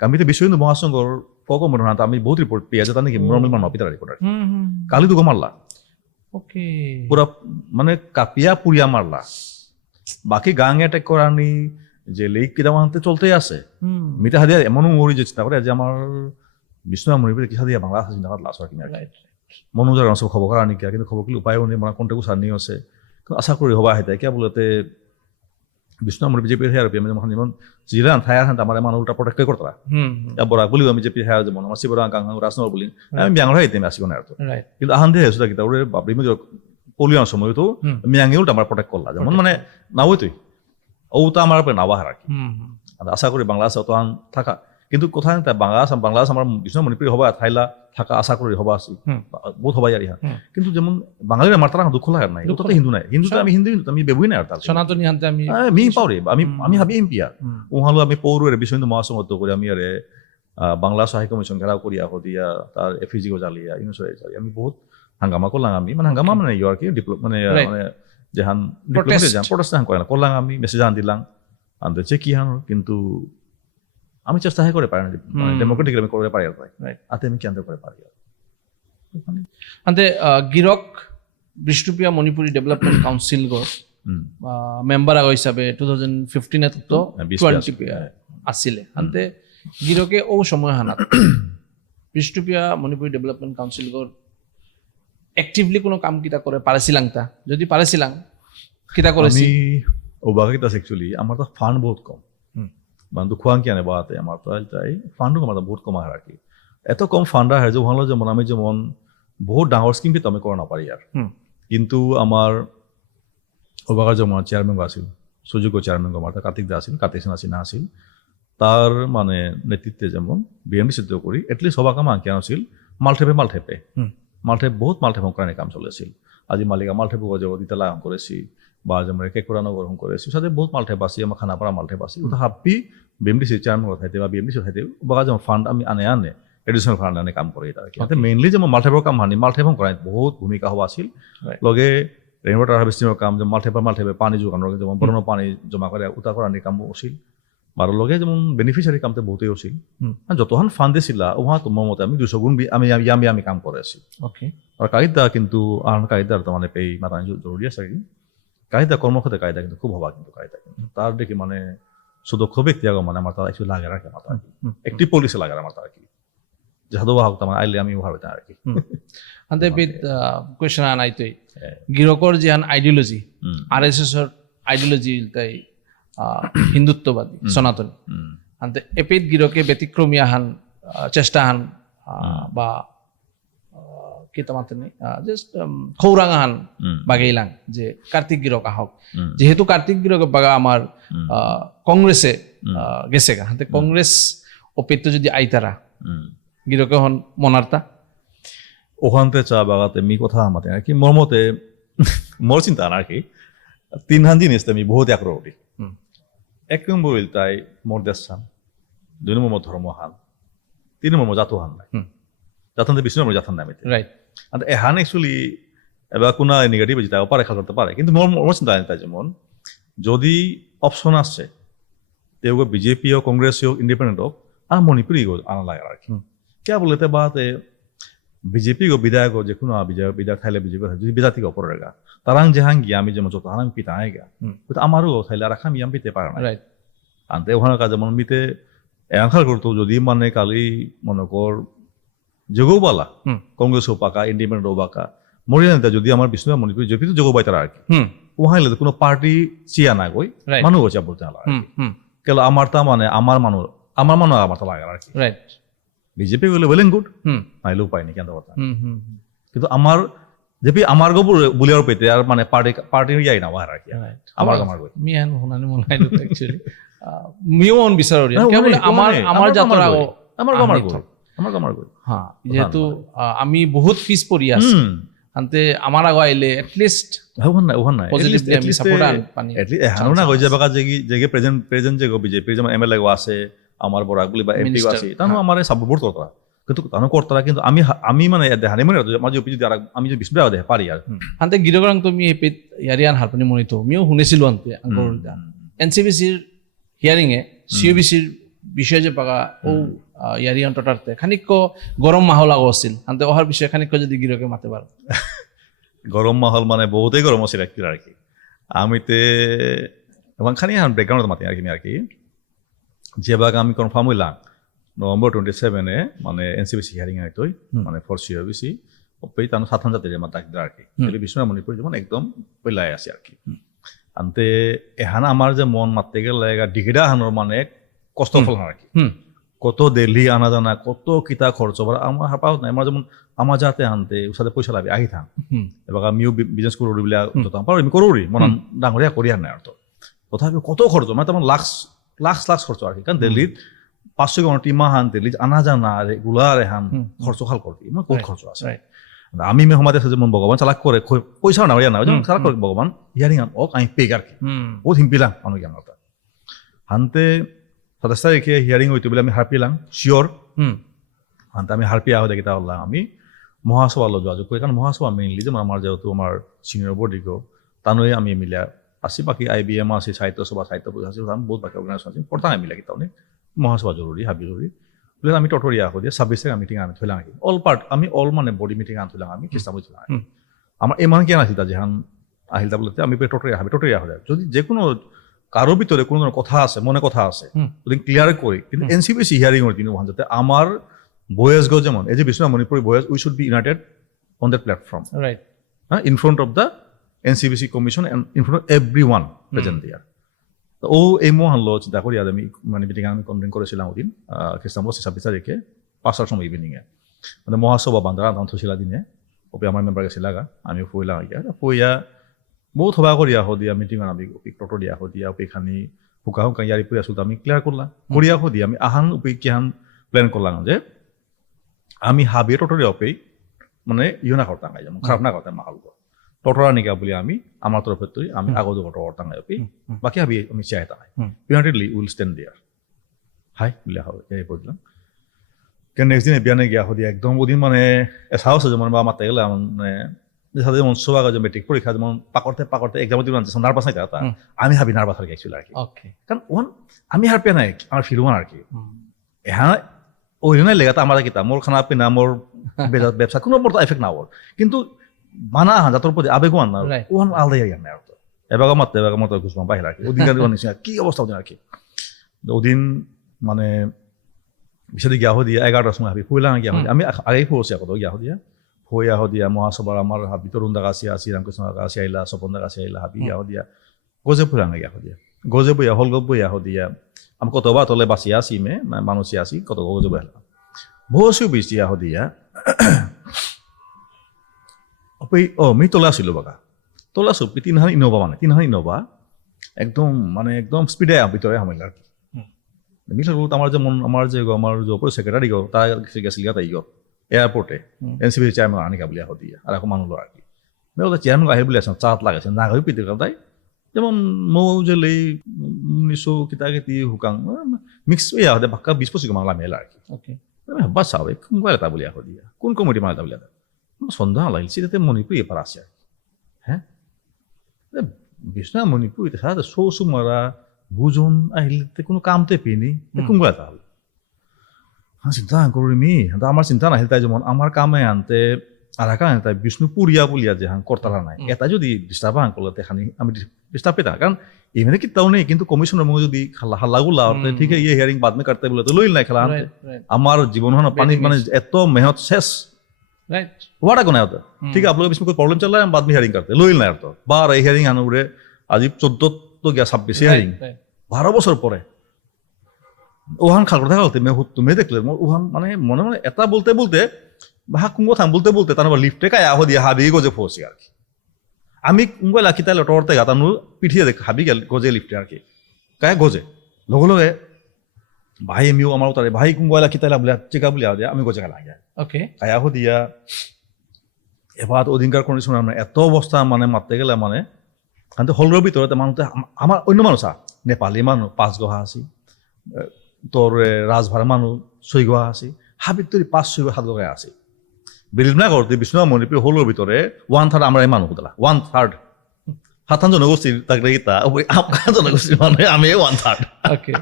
আমি তো বিশ্ব হিন্দু মহাসংঘর কখন মনে হয় আমি বহুত রিপোর্ট পেয়ে যেতাম নাকি নর্মাল মানুষ পিতার রিপোর্ট কালি দুগো মারলা ওকে পুরা মানে কাপিয়া পুরিয়া মারলা বাকি গাং অ্যাটাক করানি যে লেক কিনা মানতে চলতেই আছে মিটা হাদিয়া এমনও মরি যে চিন্তা করে যে আমার বিষ্ণু মরি পেলে কি হাদিয়া বাংলা চিন্তা করে লাশ কিনা মনোজার সব খবর করা নিকা কিন্তু খবর কিলো উপায়ও নেই মানে কোনটা সার নিয়ে আছে আশা করি হবা আহে কে বলতে বিষ্ণু মরি বিজেপির হেয়ার আমি যখন যেমন জিরান থায়ার হান আমার মানুষ উল্টা প্রোটেক্ট করতারা বরা বলিও আমি বিজেপি হেয়ার যেমন আমার শিবরাং কাং রাজনগর বলি আমি ব্যাঙ্গল হাইতে আমি আসি না তো কিন্তু আহান দিয়ে হেসুদা কিতা ওরে বাবরি মে পলিয়ার সময় তো মিয়াঙ্গে উল্টা আমার প্রোটেক্ট করলা যেমন মানে নাওই তুই ও তো আমার নাওয়া আর কি আশা করি বাংলাদেশ অত থাকা কিন্তু কোথায় বাংলাদেশ আমার বিষ্ণু মণিপুরি হবা থাইলা থাকা আশা করি হবা আছি বহুত হবাই আর ইহা কিন্তু যেমন বাঙালির আমার তারা দুঃখ লাগার নাই তো হিন্দু নাই হিন্দু আমি হিন্দু আমি বেবুই নাই আর তার সনাতনী হানতে আমি মি পাওরে আমি ভাবি এমপি আর ওহালো আমি পৌরের বিশ্ব হিন্দু মহাসংঘ করে আমি আরে বাংলা সাহিত্য কমিশন ঘেরাও করিয়া হদিয়া তার এফিজি গো জ্বালিয়া ইউনিভার্সিটি জ্বালিয়া আমি বহুত হাঙ্গামা করলাম আমি মানে হাঙ্গামা মানে ইউ আর কি মানে মানে যেহান প্রোটেস্ট করে না করলাম আমি মেসেজ আন দিলাম আনতে কি হান কিন্তু আমি চেষ্টা করে পারি না ডেমোক্রেটিক আমি করতে পারি আর আতে আমি কেন্দ্র করে পারি আনতে গিরক বিষ্ণুপ্রিয়া মণিপুৰী ডেভেলপমেন্ট কাউন্সিল গৰ মেম্বাৰ আগ হিচাপে 2015 তো 20 আছিলে আনতে গিরকে ও সময় হানাত বিষ্ণুপ্রিয়া মণিপুৰী ডেভেলপমেন্ট কাউন্সিল গৰ অ্যাক্টিভলি কোনো কাম কিটা করে পারেছিলাম তা যদি পারেছিলাম কিটা করেছি আমি ওবাকিটা অ্যাকচুয়ালি আমার তো ফান্ড বহুত কম মানে দুঃখান কি আনে বাতে আমার তো তাই ফান্ডও আমার বহুত কম আর কি এত কম ফান্ড আহে যে ভালো যেমন আমি যেমন বহুত ডাঙর স্কিম কিন্তু আমি করা না পারি আর কিন্তু আমার ওবাকার যেমন চেয়ারম্যান আছিল সুযোগ্য চেয়ারম্যান আমার কার্তিক দা আছিল কার্তিক সেন আছিল না আছিল তার মানে নেতৃত্বে যেমন বিএমডি সিদ্ধ করি এটলিস্ট হবা কাম আঁকি আনছিল মালঠেপে বহুত মালঠেপ অঙ্করানি কাম চলেছিল আজি মালিকা মালঠেপ দিতালা অঙ্ক করেছি বা যেমন কেকুরানো গ্রহণ করেছি সাথে বহুত মালঠেপ আছে আমার খানাপাড়া মালঠেপ আছে ওটা হাপ্পি বিএমডিসি চেয়ারম্যান থাকতে বা বিএমডিসি থাকতে বা যেমন ফান্ড আমি আনে এডিশনাল ফান্ড আনে কাম করে এটা মেইনলি যেমন মালঠেপৰ কাম হানি মালঠেপ কৰাই বহুত ভূমিকা হওয়া আছিল লগে রেইন ওয়াটার হার্ভেস্টিংৰ কাম যেমন মালঠেপে পানি যোগানোর যেমন বরণ পানি জমা করে উতা করানি কাম আছিল বারো লগে যেমন বেনিফিশিয়ারি কামতে বহুতেই আছিল যতক্ষণ ফান্ড দিছিলা ওহা তোমার মতে আমি 200 গুণ আমি কাম করে আছি ওকে আর কায়দা কিন্তু আর কায়দার তো মানে পেই মাথা জরুরি আছে আর কি কায়দা কর্মক্ষেত্রে কায়দা কিন্তু খুব হবা কিন্তু কায়দা কিন্তু তার দেখি মানে সুদক্ষ ব্যক্তি আগে মানে আমার তারা একটু লাগে রাখে মাথা একটি পলিসি লাগে আমার তারা কি যে হাদু হাক তামান আইলে আমি ভাবিতাম আর কি হাতে পিত কোয়েশ্চন আনাইতই গিরকর জিহান আইডিওলজি RSS এর আইডিওলজি তাই হিন্দুত্ববাদী সনাতনী হাতে এপিত গিরকে ব্যতিক্রমী আহান চেষ্টা হান বা kita mateni just খৌরাঙাহান বাগাইলাং যে কার্তিক গিরক আহক যেহেতু কার্তিক গিরক বাগা আমার কংগ্রেসে গেছে গা হাতে কংগ্রেস অপেত্য যদি আইতারা গিরকে হন মনার্তা ওখানতে চা বাগাতে মি কথা আমাতে আর কি মোর মতে মোর চিন্তা আর কি তিনহান জিনিস আমি বহুত আগ্রহী এক নম্বর তাই মোর দেশ হান দুই নম্বর ধর্ম হান তিন নম্বর জাতু হান নাই জাতান বিষ্ণু নম্বর জাতান নাই রাইট আর এহান একচুয়ালি এবার কোনো নেগেটিভ যেটা পারে খেয়াল করতে পারে কিন্তু মোর চিন্তা তাই যেমন যদি অপশন আছে তেও বিজেপি হোক কংগ্রেস হোক ইন্ডিপেন্ডেন্ট হোক আর মণিপুরি আনা লাগে আর কি কে বলতে বাতে বিজেপি গো বিধায়ক যে কোনো বিধায়ক থাইলে বিজেপি যদি বিজাতি গো পরে গা তারাং যেহাং গিয়া আমি যেমন যত হারাং পিতা আইগা কিন্তু আমারও থাইলে আর খাম ইয়াম পিতে পারে না রাইট আনতে ওখানে কাজ যেমন মিতে এখান করতো যদি মানে কালি মনে কর যোগবালা কংগ্রেস পাকা ইন্ডিপেন্ডেন্ট পাকা মরিয়ানিতা যদি আমার বিষ্ণু মণিপুর যদি যোগবাই তারা আর কি ওহাইলে কোনো পার্টি চিয়া না গই মানুষ হচ্ছে বলতে না কেন আমার তা মানে আমার মানুষ আমার তা লাগে আর কি রাইট বিজেপি বলে ওয়েল এন্ড গুড নাইলে উপায় নেই কেন কথা কিন্তু আমার যেপি আমার গো বুলিয়ার পেতে আর মানে পার্টি যাই না আর কি আমার গই মিয়ান হুনানি মনে হয় অ্যাকচুয়ালি মিও অন বিচার কেবল আমার যাত্রা আমার গই হ্যাঁ যেহেতু আমি বহুত পিস পড়ি আছি আনতে আমার আগো আইলে এটলিস্ট ওখান নাই পজিটিভলি আমি সাপোর্ট আন পানি এহানো না কই যে বাকা যে প্রেজেন্ট যে গো বিজেপি যেমন এমএলএ গো আছে আমার বড় বলি বা এমপি আছে তানো আমারে সাপোর্ট করতরা কিন্তু তানো করতরা কিন্তু আমি মানে দেখানি মনে মাঝে যদি আমি যদি বিষ্ণু দেখ পারি আর আনতে গিরগরাং তুমি এপিত ইয়ারিয়ান হারপানি মনিত মিও শুনেছিল আনতে আঙ্গরদা এনসিবিসির হিয়ারিং এ সিওবিসির বিষয় যে পাগা ও ইয়ারিয়ান টটারতে খানিক গরম মাহল আগো আছিল আনতে ওহার বিষয় খানিক যদি গিরকে মাতে পারো গরম মাহল মানে বহুতেই গরম আছিল আর কি আমিতে এবং খানি ব্যাকগ্রাউন্ড মাতি আর কি যেবাগ আমি কনফার্ম হইলাম November 27 মানে এনসিবিসি হিয়ারিং আইতই মানে ফর সিওবিসি ওপেই তানো সাধারণ জাতির মাতা আর কি এলি বিষ্ণু মণিপুর যেমন একদম পেলাই আছে আর কি আনতে এহানা আমার যে মন মারতে গেলে ডিগিডা হানোর মানে কষ্ট ফল আর কি কত দিল্লি আনা জানা কত কিতা খরচ আমার হাপাও নাই আমার যেমন আমার যাতে আনতে সাথে পয়সা লাগে আহি থাম এবার আমিও বিজনেস করি বলে যতাম পারো আমি করি মন ডাঙরিয়া করি আর নাই আর তো তথাপি কত খরচ মানে তেমন লাখ খরচ আর কি কারণ দিল্লিত 500 ঘন্টা মাহান দিল্লি আনা জানা রেগুলার এহান খরচ খাল করবি মানে কত খরচ আছে আমি মেহমাদের সাথে যেমন ভগবান চালাক করে পয়সা না না যেমন চালাক করে ভগবান হিয়ারিং ওক আমি পেগ আর কি ও হিমপিলাম অনেক আমার হানতে 27 তারিখে হিয়ারিং হইতে বলে আমি হারপিলাম শিওর হানতে আমি হারপিয়া হয়ে দেখি তাহলে আমি মহাসভালো যোগাযোগ করি কারণ মহাসভা মেইনলি যেমন আমার যেহেতু আমার সিনিয়র বডিকেও তানই আমি মিলা আসি বাকি IBM আছে সাহিত্য সভা সাহিত্য পরিষদ আছে বহুত বাকি অর্গানাইজেশন আছে পড়তা আমি মিলা কি তাহলে মহাসভা জরুরি হাবি জরুরি বলে আমি টটরিয়া হো দিয়ে 26 তারিখ মিটিং আনি থইলাম কি অল পার্ট আমি অল মানে বডি মিটিং আনি থইলাম আমি চেষ্টা করছিলাম আমার এমান জ্ঞান আছে তা যেহান আহিল তা বলতে আমি টটরিয়া হয়ে যদি যে কোনো কারো ভিতরে কোনো কথা আছে মনে কথা আছে যদি ক্লিয়ার করি কিন্তু এনসিবিসি হিয়ারিং এর দিন ওখান যাতে আমার বয়েস গো যেমন এই যে Bishnu Manipuri boys we should be united on that platform right in front of the NCBC commission and in front of everyone present there ও এই মহানলো চিন্তা করি আমি মানে মিটিং আমি কনভেন করেছিলাম ওদিন খ্রিস্টান 26 তারিখে 5টার সময় ইভিনিংয়ে মানে মহাসভা বান্দারা আনন্দ ছিল দিনে ওপে আমার মেম্বার গেছে লাগা আমি ফুইলাম ফুইয়া বহুত সভা করিয়া দিয়া মিটিং আমি টটো দিয়া দিয়া ওপেখানি শুকা ইয়ারি পৰি আছো আমি ক্লিয়ার করলাম করিয়া দিয়া আমি আহান উপে কিহান প্ল্যান করলাম যে আমি হাবিয়ে টটোরিয়া ওপেই মানে ইউনা করতাম যেমন খারাপ না করতাম মাহাল টটরা নিকা বলি আমি আমার তরফের তুই আমি আগত টটর টাঙাই ওপি বাকি হাবি আমি চাই টাঙাই ইউনাইটেডলি উইল স্ট্যান্ড দেয়ার হাই বলে হবে এই বললাম কেন নেক্সট দিনে বিয়ানে গিয়া হদি একদম ওদিন মানে সাহস আছে যেমন বা মাতে গেলে মানে সাথে যেমন সোভা যে মেট্রিক পরীক্ষা যেমন পাকড়তে এক্সাম দিবেন নার্ভাস নাই তা আমি হাবি নার্ভাস আর গেছিল আর কি কারণ ওন আমি হার পেয়ে নাই আমার ফিরুন আর কি হ্যাঁ ওই নাই লেগাতে আমার কিতা মোর খানা পিনা মোর ব্যবসা কোনো মোর এফেক্ট না ওর কিন্তু মানা যাতর প্রতি আবেগওয়ান না ওন আলাদা ইয়ার না তো এবার মাত্র গুছবাম বাহির আর কি ওদিন কি অবস্থা ওদিন আর কি ওদিন মানে বিচাৰি গিয়া দিয়া 11টাৰ সময় হাবি ফুৰিলা গিয়া আমি আগেই ফুৰছি আকৌ গিয়া দিয়া ফুৰি দিয়া মহাসভাৰ আমাৰ হাবি তৰুণ দাক আছে ৰামকৃষ্ণ দাক আছে আহিলা স্বপন দাক আছে আহিলা হাবি দিয়া গজে ফুৰা গিয়া দিয়া গজে বইয়া হল গপ বইয়া দিয়া আমি কতবা তলে বাচি আসিমে মানুষ আসি কত গজে বইয়া বসু বিচি দিয়া মি তোলা আছিলো বাগা তোলা চুপি 3 ইনোভা মানে 3 ইনোভা একদম মানে একদম স্পিডে ভিতরে হামিল আর কি মিঠা আমার যে ওপর সেক্রেটারি গো তার গেছিল তাই গো এয়ারপোর্টে এনসিবি চেয়ারম্যান আনিকা বলে দিয়া আর এখন মানুষ আর কি মেয়ে চেয়ারম্যান আহি বলে চাট লাগাইছে না হয়ে পিতে তাই যেমন মৌ জেলে নিশো কিতা কিতি হুকাং মিক্স ইয়া হতে বাক্কা 20-25 মাংলা মেলা আর কি ওকে হাব্বা চাবে কোন এটা বলে দিয়া কোন কমিটি মারা বলে সন্দেহ লাগিছে তাতে মণিপুর এপার আছে হ্যাঁ বিষ্ণু মণিপুর সাথে সৌ মারা বুজন আহিলে কোনো কামতে পিনি কোন এটা হল চিন্তা করিমি আমার চিন্তা নাহিল তাই যেমন আমার কামে আনতে আর কারণে তাই বিষ্ণুপুরিয়া বলিয়া যে হাং করতারা নাই এটা যদি ডিস্টার্ব হাং করলে তেখানি আমি ডিস্টার্ব পেতা কারণ এমনি কিতাও নেই কিন্তু কমিশনের মধ্যে যদি হাল্লাগুলা ঠিক আছে হিয়ারিং বাদ মে করতে বলে তো লইল নাই খেলা আমার জীবন পানি মানে এত মেহনত শেষ हुआ को नहीं ठीक है आप लोग इसमें कोई प्रॉब्लम चल रहा है हम बाद में हियरिंग करते लोइल ना तो 12 हियरिंग आने उरे आज 14 तो गया 26 हियरिंग 12 বছর পরে ওহান খাল কথা বলতে মে তুমি দেখলে ওহান মানে মনে মনে এটা বলতে বলতে ভাগ কুঙ্গো থাম বলতে বলতে তারপর লিফটে কায়া হো দিয়া হাবি গজে ফসি আর কি আমি কুঙ্গো লাকি তাই লটরতে গাতানু পিঠিয়ে দেখ হাবি গজে লিফটে আর কি কায়া গজে লগে লগে ভাই এমিও আমার তারে ভাই কুঙ্গো লাকি তাই বলে চিকা বলে দিয়া আমি গজে গেলা ওকে কায়া হো দিয়া এবার অধিকার কন্ডিশন আমরা এত অবস্থা মানে মারতে গেলে মানে কিন্তু হলর ভিতরতে মানুষ আমার অন্য মানুষ নেপালী মানুষ 5 গহা আছি তোর রাজভাড়া মানুষ 6 গহা আছি হাবিত তৈরি 5-6 7 গহা আছে বিলিভ না করতে বিষ্ণু মণিপুর হলর ভিতরে 1/3 আমরা এই মানুষ দিলা 1/3 সাতজন জনগোষ্ঠীর তাকে গীতা আপনার জনগোষ্ঠীর মানে আমি 1/3 ওকে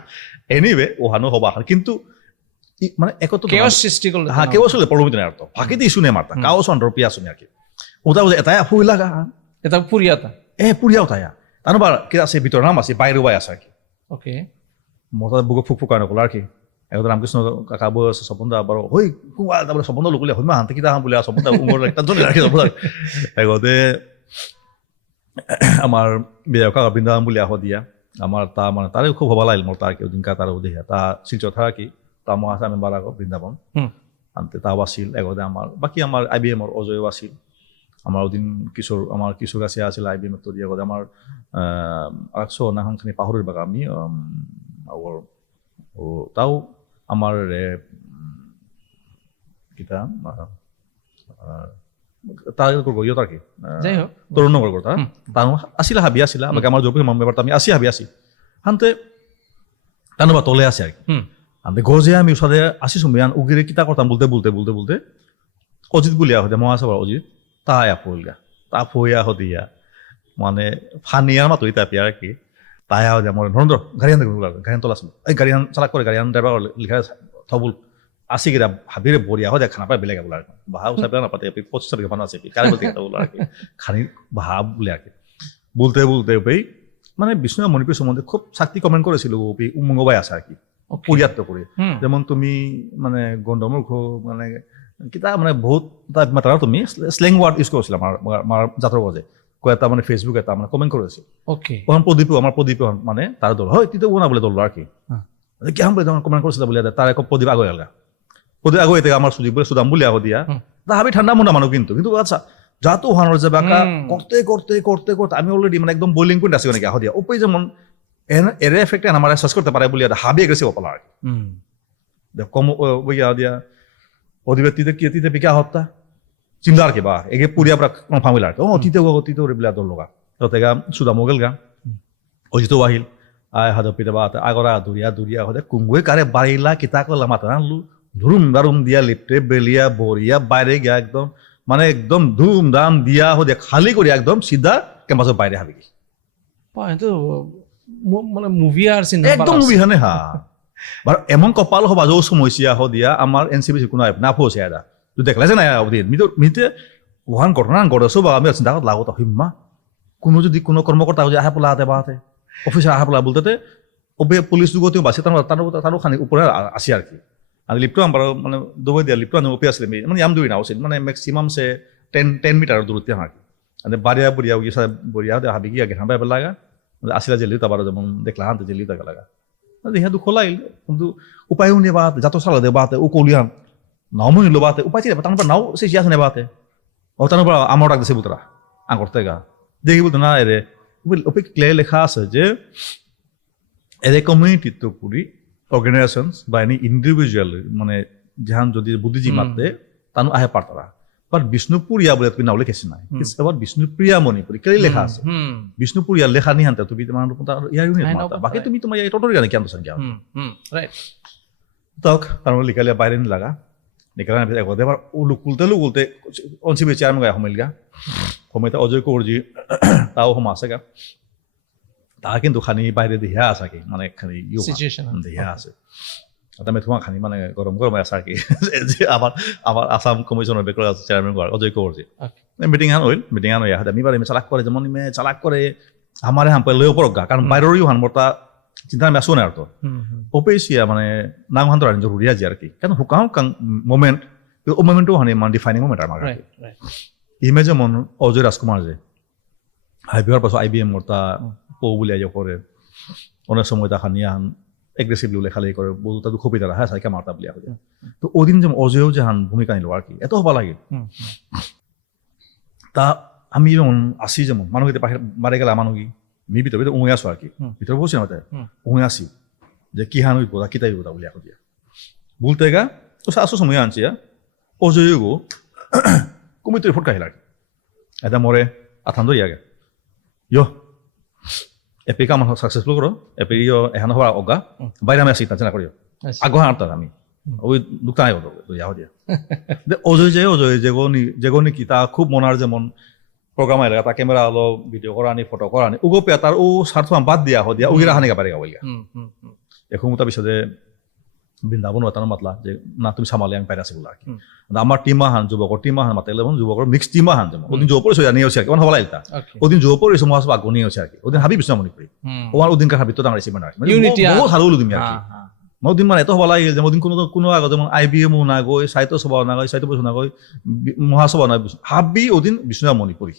এনিওয়ে ওহানো হবা কিন্তু মানে একতো কেওস সৃষ্টি করলে হ্যাঁ কেওস হলে প্রবলেম নাই আর তো ফাঁকি দিয়ে শুনে মারতা কাওস অন্ডরপিয়া শুনে আর কি ওটা এটাই ফুই লাগা এটা পুরিয়াতা পুরিয়াও তাইয়া তারপর কি আছে ভিতর নাম আছে বাইরে বাই আছে আর কি ওকে মোটা বুক ফুকফুকানো কল আর কি একদম রামকৃষ্ণ কাকা বস সপন্দা আবার হই কুয়া তারপরে সপন্দ লোকলে হইমা হাতে কিতা বলে সপন্দা উমর একটা জন রাখি সপন্দা এগোতে আমার বিয়া কাকা বৃন্দাবন বলে আহ দিয়া আমার তা মানে তারে খুব ভালো লাগল মোর তার কেউ দিনকা তার দেখিয়া তা শিলচর থাকা কি তা মই আছে আমি বারাক বৃন্দাবন আনতে তাও আছিল এগোতে আমার বাকি আমার IBM অজয়ও আছিল আমার ওদিন কিশোর কাছে আছিল IBM তো দিয়ে আমার আরেকশো নাহানখানি পাহরের বাগা আমি ও তাও আমার কিতা তার করবো ইয়ে তার কি তরুণ নগর কথা তার আসিলা হাবি আসিলা আমাকে আমার জোর ব্যাপারটা আমি আসি হাবি আসি হানতে তানবা তলে আছে আর কি আনতে গজে আমি ওসাদে আসি সুমিয়ান উগিরে কিতা করতাম বলতে বলতে বলতে বলতে অজিত বলিয়া হতে মহাসভার অজিত তাই আপুলগা তা ফুয়া হদিয়া মানে ফানিয়ার মাতো ইতাপি আর কি তাই আহ আমার নরেন্দ্র গাড়িয়ান তোলা ছিল এই গাড়িয়ান চালাক করে গাড়িয়ান ড্রাইভার লিখা থবুল আসি গিরা হাবিরে বরিয়া হয় খানা পায় বেলেগ বলে আর ভাব সাহেব না পাতে 25 টাকা ফানা আছে কারে বলতে কথা বলে আর কি খানি ভাব বলে আর কি বলতে বলতে ওই মানে বিষ্ণু মণিপুর সম্বন্ধে খুব শক্তি কমেন্ট করেছিল ওপি উমঙ্গবাই আছে আর কি পরিয়াত্ত করে যেমন তুমি মানে গন্ডমূর্খ মানে কিতা মানে বহুত মাত্রা তুমি স্লেং ওয়ার্ড ইউজ করেছিল আমার জাতর গজে কয়েকটা মানে ফেসবুক এটা মানে কমেন্ট করেছে ওকে ওখান প্রদীপ মানে তার দল হয় তুই তো ও না বলে দল আর কি কি আমি বলে কমেন্ট করেছিল বলে তার এক প্রদীপ আগে গেল প্রদীপ আগে থেকে আমার সুদীপ বলে সুদাম বলে আহ দিয়া তা আমি ঠান্ডা মনে মানুষ কিন্তু আচ্ছা যা তো ওখানোর যে বাঁকা করতে করতে করতে করতে আমি অলরেডি মানে একদম বলিং পয়েন্ট আছে নাকি আহ দিয়া ওপরে যেমন এর এফেক্টে আমার শেষ করতে পারে বলে হাবি এগ্রেসিভ অপলা আর কি কম বই আহ দিয়া অধিবেশিতে কি তিতে পিকা হত্যা চিন্তার কে বা এগে পুরিয়া প্রা কনফার্ম হইলা অতীতে রিবলা দল লগা ততেগা সুদা মোগেল গা অজিতো আহিল আয় হাদপিতে বা আগরা দুরিয়া হদে কুঙ্গুই কারে বাড়িলা কিতা করলা মাথা আনলু ধুরুম দারুম দিয়া লিপটে বেলিয়া বরিয়া বাইরে গিয়া একদম মানে একদম ধুম ধাম দিয়া হদে খালি করে একদম সিধা ক্যাম্পাসের বাইরে হাবি গি মানে মুভি আর সিনেমা একদম মুভি হানে হা বার এমন কপাল হবা যৌ সমস্যা হ দিয়া আমার NCBC কোনো না ফসে আদা তুই দেখলা যে না মিতে ওহান ঘটনা ঘটেছো বা আমি চিন্তা করতে লাগত হিম্মা কোনো যদি কোনো কর্মকর্তা যে আহে পোলা হাতে বাহাতে অফিসার আহে পোলা বলতে পুলিশ যুগতেও বাসে তারও খানি উপরে আসি আর কি అది లిఫ్ట్ মানে দুবাই দিয়া লিফ্ট উপে আসলে মানে ইয়াম দুই না উচিত মানে ম্যাক্সিমাম সে 10 মিটার দূরত্বে হাঁকি মানে বাড়িয়া বুড়িয়া গিয়ে বুড়িয়া হাবি গিয়া গেলাম বাইবার লাগা আসিলা জেলিও তাবার যেমন দেখলাম হাতে জেলিও তাকে লাগা ইহা দুঃখ লাগিল কিন্তু উপায়ও নিয়ে বাতে যত সালা দে বাতে ও কলিয়ান নাও মনে নিল বাতে উপায় ছিল তারপর নাও সে জিয়াস নে বাতে ও তারপর আমার ডাক দিছে বুতরা আঙ্গর থেকে দেখি বলতো না এরে ওপে ক্লিয়ার লেখা আছে যে এরে কমিউনিটি তো পুরি অর্গানাইজেশনস বা এনি ইন্ডিভিজুয়াল মানে যাহান যদি বুদ্ধিজীবী মাতে তানু আহে পারতারা বাট বিষ্ণুপুরিয়া বলে তুমি নাও লিখেছি নাই এবার বিষ্ণুপ্রিয়া মণিপুরি ক্লিয়ার লেখা আছে বিষ্ণুপুরিয়া লেখা নিহান্তে তুমি তোমার ইয়ার ইউনিট মাতা বাকি তুমি তোমার এই টোটরি গানে কেন সঙ্গে রাইট তক তার লিখালে বাইরে নি লাগা নিকালা একদে এবার লুকুলতে অনসিবি চেয়ারম্যান গায় হমিলগা হমিতা অজয় কৌরজি তাও হম আছে গা তা কিন্তু খানি বাইরে দেহিয়া আছে কি মানে খানি সিচুয়েশন দেহিয়া আছে এটা মেথুমা খানি মানে গরম গরম আছে আর কি যে আমার আসাম কমিশনের বেকর চেয়ারম্যান অজয় কৌরজি মিটিং হান হইল মিটিং হান হইয়া আমি বারে চালাক করে যেমন চালাক করে আমারে হাম পাই লই ওপর গা কারণ বাইরেও হান মরতা চিন্তা আমি আসো না আর তো ওপেসিয়া মানে নাম হান তো আর জরুরি আছে আর কি কেন হুকাম কাং মোমেন্ট ও মোমেন্টও হানি মান ডিফাইনিং মোমেন্ট আমার ইমেজ যেমন অজয় রাজকুমার যে হাইবিহার পাছত আইবিএম মরতা পৌ বলে আজ করে অনেক সময় তা খানিয়া হান এগ্রেসিভলি লেখালেখি করে বহু তাদের খুবই তারা হ্যাঁ সাইকা মারতা বলিয়া হয়ে তো ওদিন যেমন অজয়ও যে হান ভূমিকা নিল আর কি এত হবা লাগে তা আমি যেমন আসি যেমন মানুষ পাশে মারে গেলে মানুষ মি ভিতরে ভিতরে উঁয়ে আসো আর কি ভিতরে বসে না উঁয়ে আসি যে কি হান হইব তা কিতাই হইব বলিয়া দিয়া বলতে গা তো আসো সময় আনছি অজয় গো কমিটির ফটকা হিলা এটা মরে আথান ধরিয়া গে ইয় এপি কাম সাকসেসফুল করো এপি এখান হওয়ার অগা বাইরে আমি আসি তাচনা করিও আগ্রহ আনতাম আমি ওই দুটাই হতো ইয়া দিয়া অজয় যেগনি কি তা খুব মনার যেমন প্রোগ্রাম আইলে তা ক্যামেরা হলো ভিডিও করা আনি ফটো করা আনি উগো পেয়া তার ও স্বার্থ বাদ দিয়া হদিয়া উগিরা হানি গাবারে গাবলিয়া এখন মোটা বিষয়ে বৃন্দাবন তানো মাতলা যে না তুমি সামালে আমি পাইরা আছি বলে আর কি আমার টিমা হান যুবকর টিমা হান মাতাইলে যুবকর মিক্স টিমা হান যেমন ওদিন যুবপর নিয়ে হচ্ছে আর কি মানে হবা লাগিতা ওদিন যুবপর এসে মহাসভা আগ্রহ নিয়ে হচ্ছে আর কি ওদিন হাবি বিষ্ণু মণিপুরি ওর ওদিন কার হাবি তো দাঁড়াইছি মানে বহুত হালো তুমি আর কি ওদিন মানে এত হবা লাগিল যে ওদিন কোনো আগত যেমন আইবিএমও না গৈ সাহিত্য সভা না গৈ সাহিত্য বসু না গৈ মহাসভা না হাবি ওদিন বিষ্ণু মণিপুরি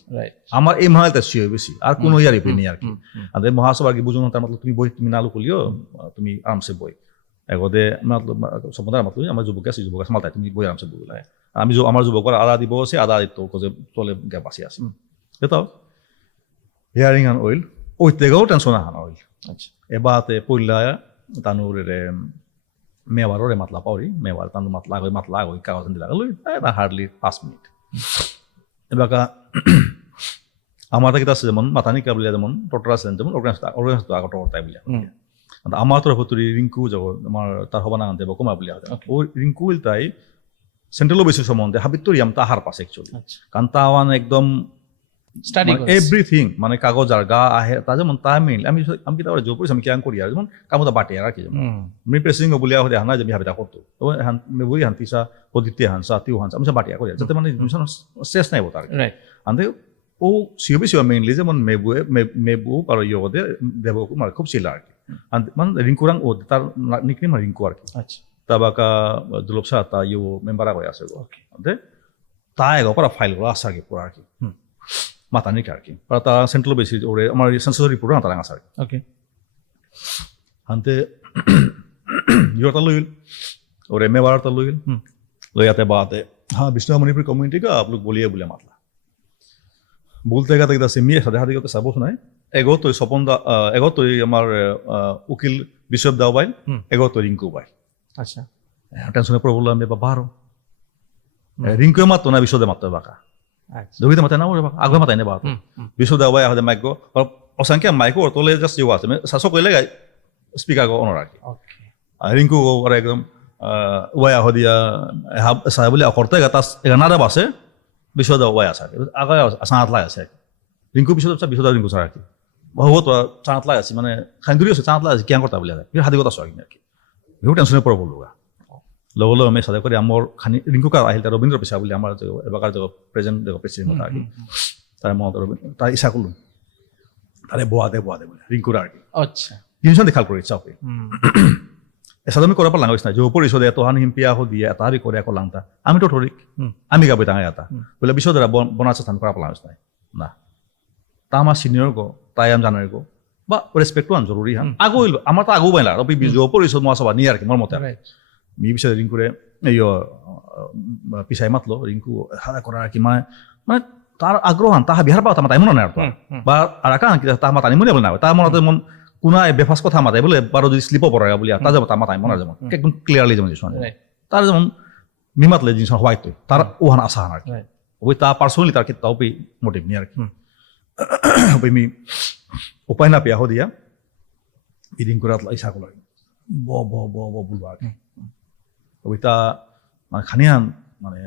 আমার এই মহাল তাসি হয় বেশি আর কোনো ইয়ার ইপি নেই আর কি আর মহাসভা কি বুঝুন তার মতলব তুমি বই তুমি নালু খুলিও তুমি আরামসে বই এগোতে সম্বন্ধে মাতলো আমার যুবক আছে মালতাই তুমি বই আরামসে বই লাগে আমি আমার যুবকর আদা দিব আছে আদা দিত তলে গ্যাপ আসি আছে এটাও হিয়ারিং আন অইল ওই তেগাও টেনশন আহান অইল আচ্ছা এবাতে পইলা তানুরে মেবাররে মাতলা পাওরি মেবার তানু মাতলা গই কাগজ দিলা লই না হার্ডলি 5 মিনিট এবাকা আমার তাকে আছে যেমন মাথানি কাবলিয়া যেমন টোটাল আছে যেমন অর্গানাইজ তো আগত তাই বলিয়া আমার তরফ রিঙ্কু যাব আমার তার হবা না আনতে কমা বলিয়া ও রিঙ্কু তাই সেন্ট্রাল বেসিস সম্বন্ধে হাবিত্তরিয়াম তাহার পাশে একচুয়ালি কারণ তাওয়ান একদম এভরিথিং মানে কাগজ আর গা আহে তা যেমন তা মিল আমি আমি কিতা জোর পড়ছি আমি কিয়াং করি আর যেমন কামতা বাটে আর কি যেমন আমি প্রেসিং বলিয়া হতে হানা যে আমি হাবিতা করতো হান বই হান্তিসা পদিতে হানসা তিও হানসা আমি বাটিয়া করি যাতে মানে শেষ নাই বতার আনতে ও সিওবিসিও মেইনলি যেমন মেবু আর ইয়োদে দেবকু মানে খুব ছিল আর কি মানে রিঙ্কুরাং ও তার নিকনেম রিঙ্কু আর কি আচ্ছা তাবাকা দুলপসা তা ইউ মেম্বার আগে আছে ওকে আনতে তাই গপরা ফাইল গুলো আছে আর কি পুরা আর কি মাতানিক আর কি তা সেন্ট্রাল বেসিস ওরে আমার সেন্সাস রিপোর্ট না তারা আছে আর কি ওকে আনতে ইয়োটা লইল ওরে মেবার তা লইল লইয়াতে বাতে হ্যাঁ বিষ্ণু মণিপুর কমিউনিটি का आप लोग बोलिए बोले मतलब বলতে গেতে গেছে মিয়ে সাথে হাতে গেতে সাবো নাই এগো তো স্বপন দা এগো তো আমার উকিল বিশ্বব দাও ভাই এগো তো রিঙ্কু ভাই আচ্ছা টেনশনে প্রবলেম আমি বাবারো রিঙ্কু মাত্র না বিশ্বদে মাত্র বাকা আচ্ছা দুবিতে মাতে না ওরে বাকা আগে মাতাই না বাকা বিশ্বব দাও ভাই আগে মাইকো অসংখ্য মাইকো তোলে জাস্ট ইউ আছে শাসক কইলে গাই স্পিকার গো অনার রাখি ওকে রিঙ্কু ওর একদম ওয়া হদিয়া সাহেব বলে করতে গাতাস এগানারা বাসে বিশ্বদা ওয়া আছে আগে সাত লাই আছে রিঙ্কু বিশ্বদা রিঙ্কু ছাড়া আর কি বহু তো চাঁত লাই আছে মানে খাইন্দুরি আছে চাঁত লাই আছে কিয়াং করতে বলে হাতি কথা আর কি আর কি বহু টেনশনে পড়ব লগা লগলো আমি সাদা করে আমার খানি রিঙ্কু কা আহিল রবীন্দ্র পেশা বলে আমার এবাকার প্রেজেন্ট প্রেসিডেন্ট আর কি তার মত তার ইচ্ছা করলো তারে বোয়া দে বলে রিঙ্কুর আর কি আচ্ছা জিনিস দেখাল করে ইচ্ছা ওকে এসাদমি করা পারলাম না যে পরিষদে এত হান হিম্পিয়া হো দিয়ে এত হারি করে একো লাংতা আমি তো ঠরিক আমি গাবি তাঙাই এটা বলে বিশ্বদরা বনাচা স্থান করা পারলাম না তা আমার সিনিয়র গো তাই আমি জানার গো বা রেসপেক্ট আন জরুরি হ্যাঁ আগো হইল আমার তো আগো বাইলা রবি বিজু পরিষদ মহাসভা নিয়ে আর কি মোর মতে মি বিষয়ে রিঙ্কুরে এই পিছাই মাতলো রিঙ্কু হারা করার আর কি মানে মানে তার আগ্রহ তাহা বিহার পাওয়া তামাতাই মনে নাই আর বা আর কান কি তাহা মাতানি মনে বলে না তার মনে মন কোনা বেফাস কথা মাতাই বলে বারো যদি স্লিপও পড়ে বলি তা যাব তামাতাই মনে যেমন একদম ক্লিয়ারলি যেমন তার যেমন মিমাতলে জিনিস হোয়াইট তার ওহান আশা আর কি ওই তা পার্সোনালি তার ক্ষেত্রে ওই মোটিভ নিয়ে আর কি ওই মি উপায় না পেয়া দিয়া ইদিন করে ইচ্ছা করলো ব ব ব ব বলবো আর কি ওই তা মানে খানিয়ান মানে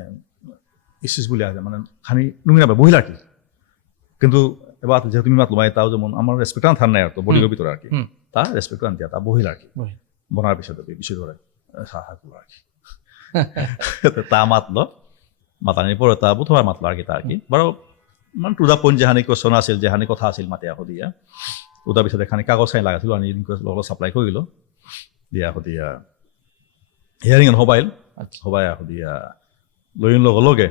ইস্যুস বলে আছে মানে খানি নুঙ্গি নাপায় বহিল আর কি কিন্তু এবার যেহেতু তুমি মাতলো তাও যেমন আমার রেসপেক্ট আন থান নাই আর তো বলির ভিতরে আর কি তা রেসপেক্ট আন দিয়া তা বহিল আর কি বনার বিষয়টা বিষয় ধরে সাহা করলো আর কি তা মাতলো মাতানির পরে তা বুধবার মাতলো আর কি তা আর কি বারো মানে টু দা পইন্ট যেহানি কোয়েশন আছিল যেহানি কথা আছিল মাতে আহ দিয়া ওটার পিছতে এখানে কাগজ চাই লাগাছিল আনি লগত সাপ্লাই কৰিল দিয়া দিয়া হিয়ারিং হবাইল হবাই আহ দিয়া লৈ লগে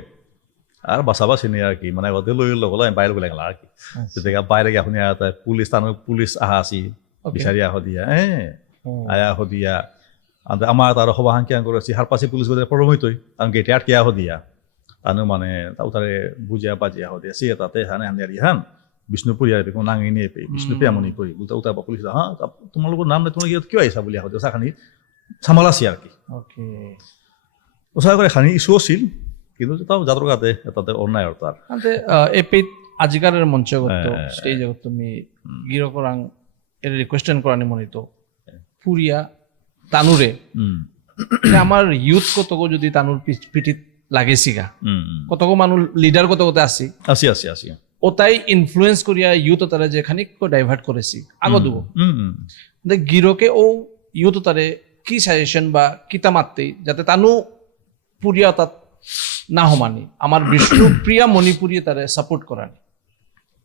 আর বাঁচাবাচি নিয়ে আর কি মানে আগতে লৈ লগলো আমি বাইরে গেলে গেল আর কি তেতিয়া বাইরে গিয়ে আপনি পুলিশ আহা আছি বিচারি আহ দিয়া আয়া আহ দিয়া আমার তার হবা হাঙ্কিয়াং করেছি হার পাশে পুলিশ বোধ প্রবলেম হইতই কারণ গেটে আটকে আহ দিয়া আনো মানে তাও তারে বুঝিয়া বাজিয়া আহ দিয়া সে তাতে হানে হানি আর হান বিষ্ণুপুর ইয়ার দেখুন নাঙি নিয়ে পেয়ে বিষ্ণুপ্রিয়া মনি করি বলতে উঠা পুলিশ হ্যাঁ তোমালোকৰ নাম নাই তোমালোকে কিয় আহিছা বুলি আহ দিয়া চাখানি সামালাছি আর কি ওচৰ করে খানি ইস্যু আছিল কিন্তু তাও যাত্র গাতে তাতে অন্যায় আর তার এপিত আজিকারের মঞ্চগত স্টেজগত তুমি গিরকরাং এর রিকোয়েস্টেন করানি মনিত ফুরিয়া তানুরে আমার ইউথ কতক যদি তানুর পিঠিত লাগেছিগা কতক মানুষ লিডার কতকতে আসি আসি আসি আসি ওটাই ইনফ্লুয়েন্স করিয়া ইউথ তারা যে খানিক ডাইভার্ট করেছি আগত গিরকে ও ইউথ তারে কি সাজেশন বা কিতা মারতে যাতে তানু পুরিয়া তাত না হমানি আমার বিষ্ণুপ্রিয়া মণিপুরী তারে সাপোর্ট করানি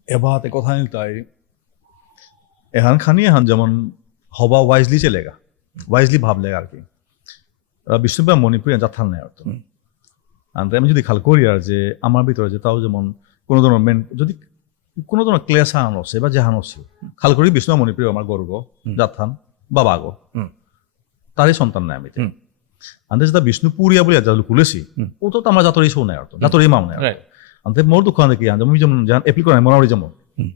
এবাতে কথা তাই এহান খানি এহান যেমন হবা ওয়াইজলি চলেগা ওয়াইজলি ভাবলেগা আর কি বিষ্ণুপ্রিয়া মণিপুরী যাত্রাল নাই আর তো আমি যদি খাল করি আর যে আমার ভিতরে যে তাও যেমন কোনো ধরনের যদি কোনো ধরনের ক্লেশ হান আছে বা জাহান আছে খাল করি বিষ্ণু মণিপুরী আমার গর্ব যাত্রান বাবা গো তারই সন্তান নাই আমি আনতে যেটা বিষ্ণুপুরিয়া বলে যারা খুলেছি ও তো আমার জাতর ইস্যু নাই আর তো জাতর ইমাম নাই আনতে মোর দুঃখ দেখি আমি যেমন যেমন এপ্লিক করা মনে যেমন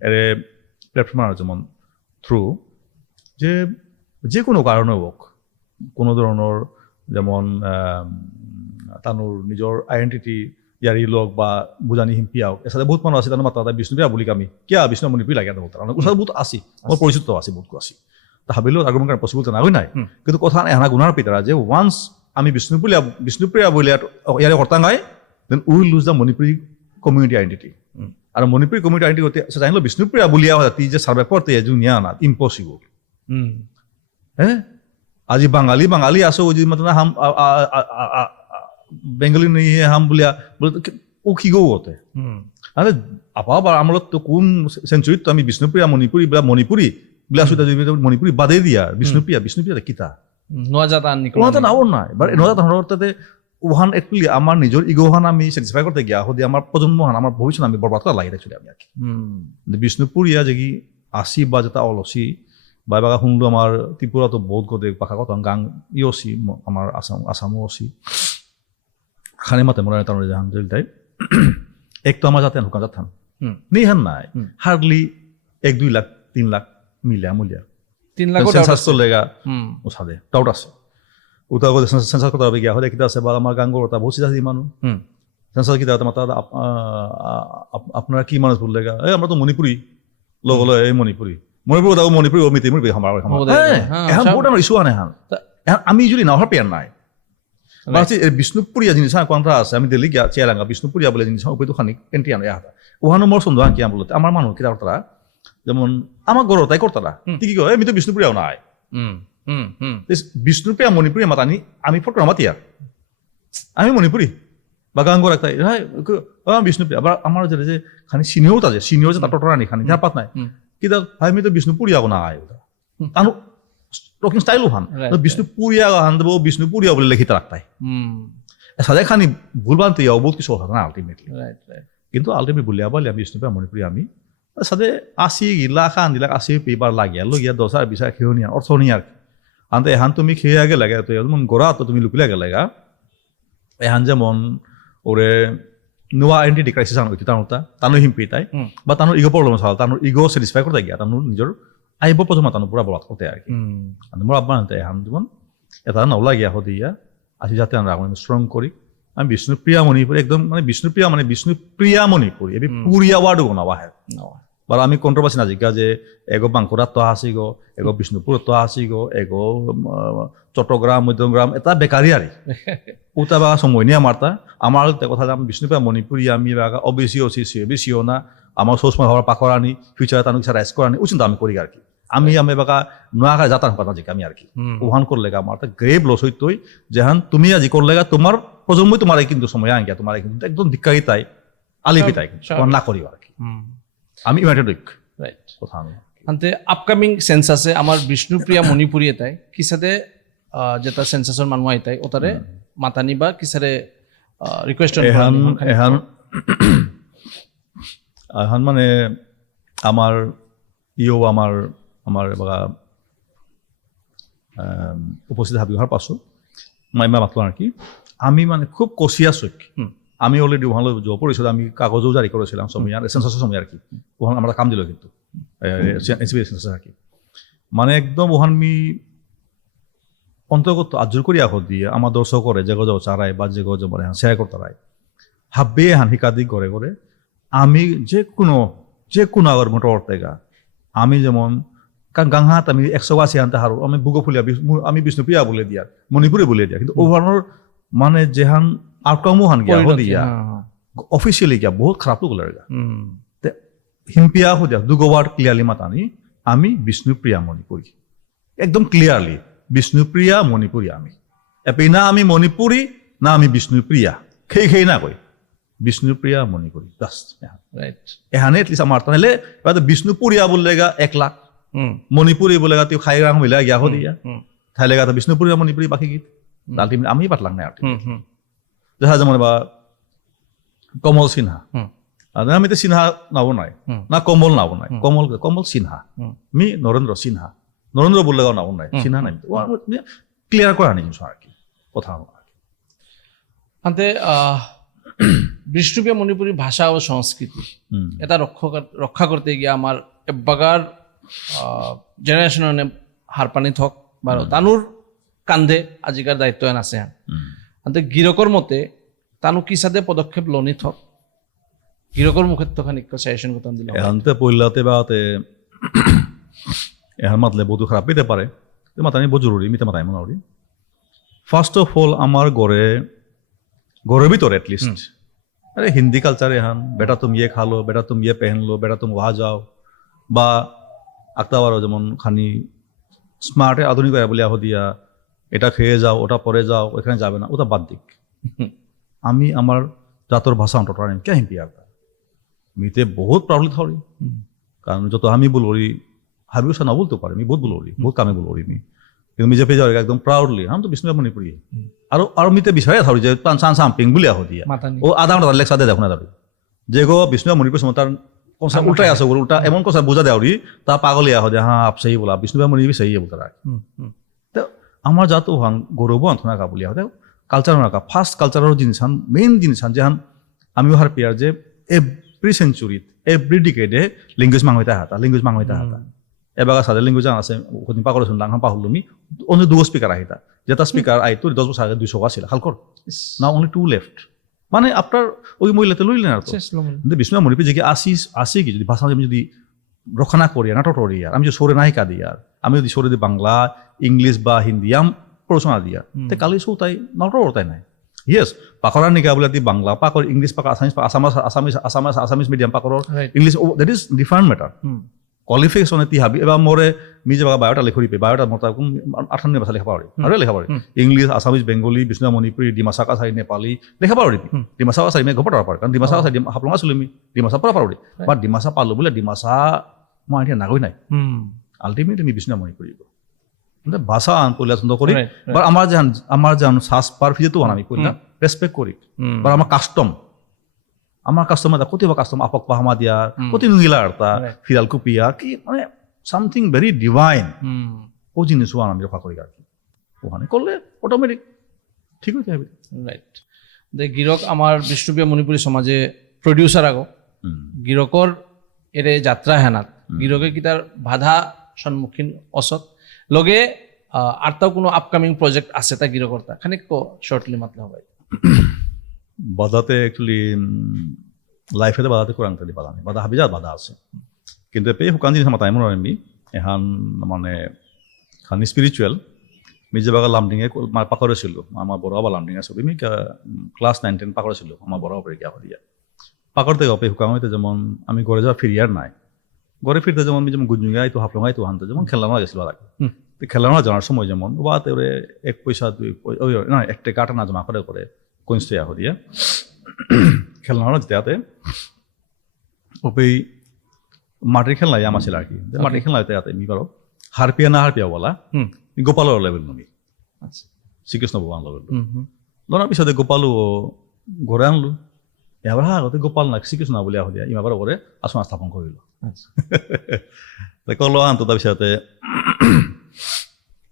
এরে প্ল্যাটফর্ম যেমন থ্রু যে কোনো কারণে হোক কোনো ধরনের যেমন তানোর নিজের আইডেন্টিটি ইয়ারি লোক বা বুজানি হিম্পিয়া হোক এসাথে বহুত মানুষ আছে তার মাত্রা বিষ্ণুপ্রিয়া বলি আমি কিয়া বিষ্ণু মণিপুরী লাগে বলতে ওসাদ বহুত আসি আমার পরিচিত আছে বহুত আসি তা ভাবিলেও আগুন কারণ পসিবল না নাই কিন্তু কথা এহানা গুণার পিতারা যে ওয়ান্স আমি বিষ্ণুপ্রিয়া বলে ইয়ারে হরতাঙ্গাই then will lose the Manipuri community identity আর মণিপুরী কমিউনিটি আইডেন্টি হতে জানিল বিষ্ণুপ্রিয়া বলিয়া হয় তি যে সার্ভে করতে জুনিয়া না ইম্পসিবল হ্যাঁ আজি বাঙালি আসো ওই যদি মানে হাম বেঙ্গলি নেই হাম বলিয়া বলে ও কি গো হতে আরে আপা আমার তো কোন সেঞ্চুরিত তো আমি বিষ্ণুপ্রিয়া মণিপুরী বিলাসুতা মণিপুরী বাদে দিয়া বিষ্ণুপ্রিয়া কিতা নোয়াজাত নাও নাই বাট নোয়াজাত তাতে ওহান একচুয়ালি আমার নিজের ইগোহান আমি স্যাটিসফাই করতে গিয়া হদি আমার প্রজন্ম হান আমার ভবিষ্যৎ আমি বরবাদ করা লাগে একচুয়ালি আমি আর কি বিষ্ণুপুরিয়া যে কি আসি বা যেটা অলসি বা এবার শুনলো আমার ত্রিপুরা তো বহুত গতে পাখা কথা গাং ইয়সি আমার আসামও অসি খানে মাতে মনে তার জাহান তাই এক তো আমার যাতে হুকান যাতাম নিহান নাই হার্ডলি 1-2 লাখ 3 লাখ মিলিয়া মূল্যা 3 লাখ সেন্সাস চলেগা ও সাদে ডাউট আছে ওটা করে সেন্সাস করতে হবে গিয়া হলে কিতা আছে বা আমার গাঙ্গর ওটা বসে যাচ্ছে মানুষ সেন্সাস কিতা মাতা আপনারা কি মানুষ বললেগা এই আমরা তো মণিপুরী লোক হলো এই মণিপুরী মণিপুৰী অমিতি মণিপুৰী এখন বহুত আমার ইস্যু আনে হান আমি যদি নাহার পেয়ার নাই বিষ্ণুপুরিয়া জিনিস কোনটা আছে আমি দিল্লি গিয়া চেয়ারাঙ্গা বিষ্ণুপুরিয়া বলে জিনিস ওই তো খানিক এন্ট্রি আনে হাতা ওহানো মোর সন্দেহ কি বলতে আমার মানুষ কিতা করতারা যেমন আমার গড় তাই করতারা কি কয় আমি তো বিষ্ণুপুরিয়াও নাই বিষ্ণুপ্রিয়া মণিপুরী মাতানি আমি ফটো নামাতিয়া আমি মণিপুরী বা গাঙ্গর একটা বিষ্ণুপ্রিয়া আবার আমার যে খানি সিনিয়র আছে সিনিয়র যে তার টটরা নি খানি পাত নাই কিন্তু আমি তো বিষ্ণুপুরিয়া নাই আনো টকিং স্টাইল ওহান Right, বিষ্ণুপুরিয়া হান দেব বিষ্ণুপুরিয়া বলে লিখিত রাখতাই সাদে খানি ভুলবান্তি বহুত কিছু কথা না আলটিমেটলি রাইট রাইট কিন্তু আলটিমেট বুলিয়া বলে আমি বিষ্ণুপুরিয়া মণিপুরি আমি সাদে 80 গিলা খান দিলাক 80 পেপার লাগিয়া লগিয়া 10 আর 20 খেউনিয়া অর্থনিয়ার আনতে এহান তুমি খেয়ে আগে লাগে তো যেমন গোড়া তো তুমি লুকিলে আগে লাগা এহান যেমন ওরে নোয়া আইডেন্টি ক্রাইসিস আন তানোতা তানো হিম্পি তাই বা তানোর ইগো প্রবলেম চাল তানোর ইগো স্যাটিসফাই করতে গিয়া তানোর নিজের আইব প্রথমে তানোর পুরা বরাত করতে আর কি মোর আব্বা আনতে এহান যেমন এটা নলা গিয়া হদিয়া আসি যাতে আমরা স্ট্রং করি আমি বিষ্ণুপ্রিয়া মণিপুরি একদম মানে বিষ্ণুপ্রিয়া মণিপুরি এবি পুরিয়া ওয়ার্ড গোনা বাহে বাৰ আমি কন্ট্রোভার্সি না জিজ্ঞা যে এগো বাংকুৰাত তো আসি গো এগো বিষ্ণুপুৰত তো আসি গো এগো চট্টগ্রাম মধ্যগ্রাম এটা বেকারি আরি উতা বা সময় নিয়ে আমার কথা আমি বিষ্ণুপ্রিয়া মণিপুরি আমি বাগা অবিসি ওসি সিও না আমার সোসমা হওয়ার পাকরানি ফিউচার তানু কিছু রাইস করানি উচিত আমি করি আর কি আমি বাগা নোয়াখা যাতান কথা জিজ্ঞা আমি আর কি ওহান করলে আমার গ্রেভ লস হইতই যেহান তুমি আজি করলে তোমার প্রজন্মই তোমার কিন্তু সময় আঙ্গিয়া তোমার কিন্তু একদম ধিক্কারি তাই আলিপি তাই না করি আর কি আমি ইমাটেডিক রাইট কথা আমি আনতে আপকামিং সেন্সাসে আমার বিষ্ণুপ্রিয়া মণিপুরি এটাই কিসাতে যেটা সেন্সাসের মানুষ আইতাই ওটারে মাতানি বা কিসারে রিকোয়েস্ট এখন মানে আমার আমার উপস্থিত হাবি হওয়ার পাছো মাইমা মাতলো আর কি আমি মানে খুব কচিয়াছ আমি অলরেডি ওখানে জব পড়েছিল আমি কাগজও জারি করেছিলাম সময় আর সেন্সাসের সময় আর কি ওখানে আমরা কাম দিল কিন্তু সেন্সাস আর কি মানে একদম ওখান আমি অন্তর্গত আজুর করি আহ দিয়ে আমার দর্শক করে যে গজ চারাই বা যে গজ মানে শেয়ার করতে রায় হাব্বে হান হিকাদি করে করে আমি যে কোনো আগর মোটর অর্তেগা আমি যেমন গাংহাত আমি 180 আনতে হারো আমি বুগোফুলিয়া আমি বিষ্ণুপ্রিয়া বলে দিয়া মণিপুরে বলে দিয়া কিন্তু ওভারঅল মানে যেহান আউটকামও হান গিয়া হদিয়া অফিসিয়ালি গিয়া বহুত খারাপ তো গলার হিম্পিয়া হদিয়া দুগো ওয়ার্ড ক্লিয়ারলি মাতানি আমি বিষ্ণুপ্রিয়া মণিপুরি একদম ক্লিয়ারলি বিষ্ণুপ্রিয়া মণিপুরি আমি এপি না আমি মণিপুরি না আমি বিষ্ণুপ্রিয়া খেই না কই বিষ্ণুপ্রিয়া মণিপুরি জাস্ট রাইট এহানে এটলিস্ট আমার তাহলে বিষ্ণুপুরিয়া বললেগা 1 লাখ মণিপুরি বলেগা তুই খাই রাং হইলা গিয়া হদিয়া থাইলেগা তো বিষ্ণুপুরিয়া মণিপুরি বাকি গীত আলটিমেটলি আমি পাতলাম না আর দেখা যেমন বা কমল সিনহা আমি তো সিনহা নাও নাই না কমল নাও নাই কমল সিনহা মি নরেন্দ্র বললেগাও নাও নাই সিনহা নাই ক্লিয়ার করা নেই আর কি কথা আনতে বিষ্ণুপ্রিয়া মণিপুরী ভাষা ও সংস্কৃতি এটা রক্ষা করতে গিয়ে আমার এবাগার জেনারেশনে হারপানি থক বা তানুর কান্ধে আজিকার দায়িত্ব আছে আনতে গিরকর মতে তানু কি সাথে পদক্ষেপ লনি থক গিরকর মুখের তো খানিক সাজেশন করতাম দিলাম এহানতে পইলাতে বাতে এহান মাতলে বহুত খারাপ পেতে পারে মাতানি বহুত জরুরি মিতে মাতাই মনে ফার্স্ট অফ অল আমার ঘরের ভিতরে এটলিস্ট अरे हिंदी कल्चर एहान बेटा तुम ये खा लो बेटा तुम ये पहन लो बेटा तुम वहाँ जाओ बा आक्ताबारो যেমন খানি স্মার্টে আধুনিক বলে আহ দিয়া এটা খেয়ে যাও ওটা পরে যাও ওখানে যাবে না ওটা বাদ দিক আমি আমার জাতর ভাষা অন্তত আনি কে হিম্পি আর মিতে বহুত প্রবলেম থাকি কারণ যত আমি বলি হাবিও সা না বলতে পারে আমি বহুত বলি বহুত কামে বলি আমি কিন্তু মিজে পেয়ে যাও একদম প্রাউডলি আমি তো বিষ্ণু মণিপুরি আৰু মিতে বিচাৰে থাকি যে চান চাম্পিং বুলি আহ দিয়া ও আধা ঘন্টা লেখা দে দেখো না যাবি যে গো বিষ্ণু মণিপুর তার কনসা উল্টাই আছে উল্টা এমন কথা বুঝা দেওয়ারি তা পাগলি আহ দে হ্যাঁ আপ সেই বলা বিষ্ণু মণিপুর সেই বলতে তো আমার জাতো হান গৌরব আন্তনা কা বলি আহ কালচার নাকা ফার্স্ট কালচারের জিনিস মেইন জিনিস যেহান আমি হার পেয়ার যে এভরি সেঞ্চুরিত এভরি ডিকেডে লেঙ্গুয়েজ মাংহইতা হাতা এবাৰ সাদা লেঙ্গুয়েজ আছে ওখানে পাগল শুনলাম আমি পাহলমি অনলি 2 স্পিকার আহিতা যেটা স্পিকার আইতো 10 বছর আগে 200 ছিল হালকর নাও অনলি 2 লেফট মানে আপনার ওই মহিলাতে লইলেন আর তো বিষ্ণু মণিপুর যে আসি কি যদি ভাষা আমি যদি রক্ষা না করি নাটক করি আর আমি যদি সরে নাই কাদি আর আমি যদি সরে দিই বাংলা ইংলিশ বা হিন্দি আম পড়াশোনা দিয়া তে কালি সৌ তাই নাটক তাই নাই ইয়েস পাকরা নিকা বলে দি বাংলা পাকর ইংলিশ পাকর আসামিস মিডিয়াম পাকর English that is different matter qualification এটি হাবি এবার মোরে নিজে বায়োটা লেখি বায়োটা মতা 98 ভাষা লেখা পারি আৰু লেখা পাৰি English Assamese Bengali Bishnu Manipuri Dimasa Kachari Nepali লেখা পাৰি ডিমাচা কাছাৰী মে ঘপটা পাৰি কাৰণ ডিমাচা কাছাৰী হাফলং আছিল আমি ডিমাচা পৰা পাৰি বা ডিমাচা পালো বোলে ডিমাচা মই এতিয়া নাগৈ নাই আলটিমেটলি আমি বিষ্ণু মণিপুৰী ভাষা আন কইলা চন্দ করি Right, right. বা আমার যে সাজ পার ফিজেতো আন আমি কইলা রেসপেক্ট করি বা আমার কাস্টম এটা কতিবা কাস্টম আপক পাহামা দিয়া কতি নুঙ্গিলা আরতা Right. ফিরাল কুপিয়া কি মানে সামথিং ভেরি ডিভাইন হুম ও জিনিস আমি রক্ষা করি আর কি ওখানে করলে অটোমেটিক ঠিক হইতে হবে রাইট গিরক আমার বিষ্ণুপ্রিয়া মণিপুরী সমাজে প্রডিউসার আগো গিরকর এরে যাত্রা হেনাত গিরকে কি তার বাধা সম্মুখীন অসৎ লগে আর তাও কোনো আপকামিং প্রজেক্ট আছে তা গিরকর তা খানিক শর্টলি মাতলে হবে বাধাতে অ্যাকচুয়ালি লাইফেতে বাধাতে কোরআন তালি বাধা নেই বাধা হাবিজাত বাধা আছে কিন্তু এই শুকান জিনিস আমার টাইমর আমি এহান মানে খান স্পিরিচুয়াল মি যে বাগা লামডিঙে পাকড়ে ছিল আমার বড় আবার লামডিং আছে আমি ক্লাস 9-10 পাকড়ে ছিল আমার বড় পরে গিয়া দিয়া পাকড়তে গপে শুকান হইতে যেমন আমি ঘরে যাওয়া ফিরিয়ার নাই ঘরে ফিরতে যেমন আমি যেমন গুজুঙ্গাই তো হাফলঙ্গাই তো হানতে যেমন খেললাম গেছিল আর খেললাম জানার সময় যেমন বাতে ওরে 1 পয়সা 2 না 1 টাকা না জমা করে কোনস্তে আহ দিয়া খেললাম যেতে ওপেই মাটির খেলনাই আমার ছিল আর কি মাটির খেলনা হইতে মি পারো হারপিয়া না হারপিয়া বলা গোপালের লেভেল নমি আচ্ছা শ্রীকৃষ্ণ ভগবান লেভেল ধরার পিছতে গোপালও ঘরে আনলো এবার আগতে গোপাল না শ্রীকৃষ্ণ বলে আহ দিয়া ইমাবার করে আসন স্থাপন করিল কলো আনতো তার পিছতে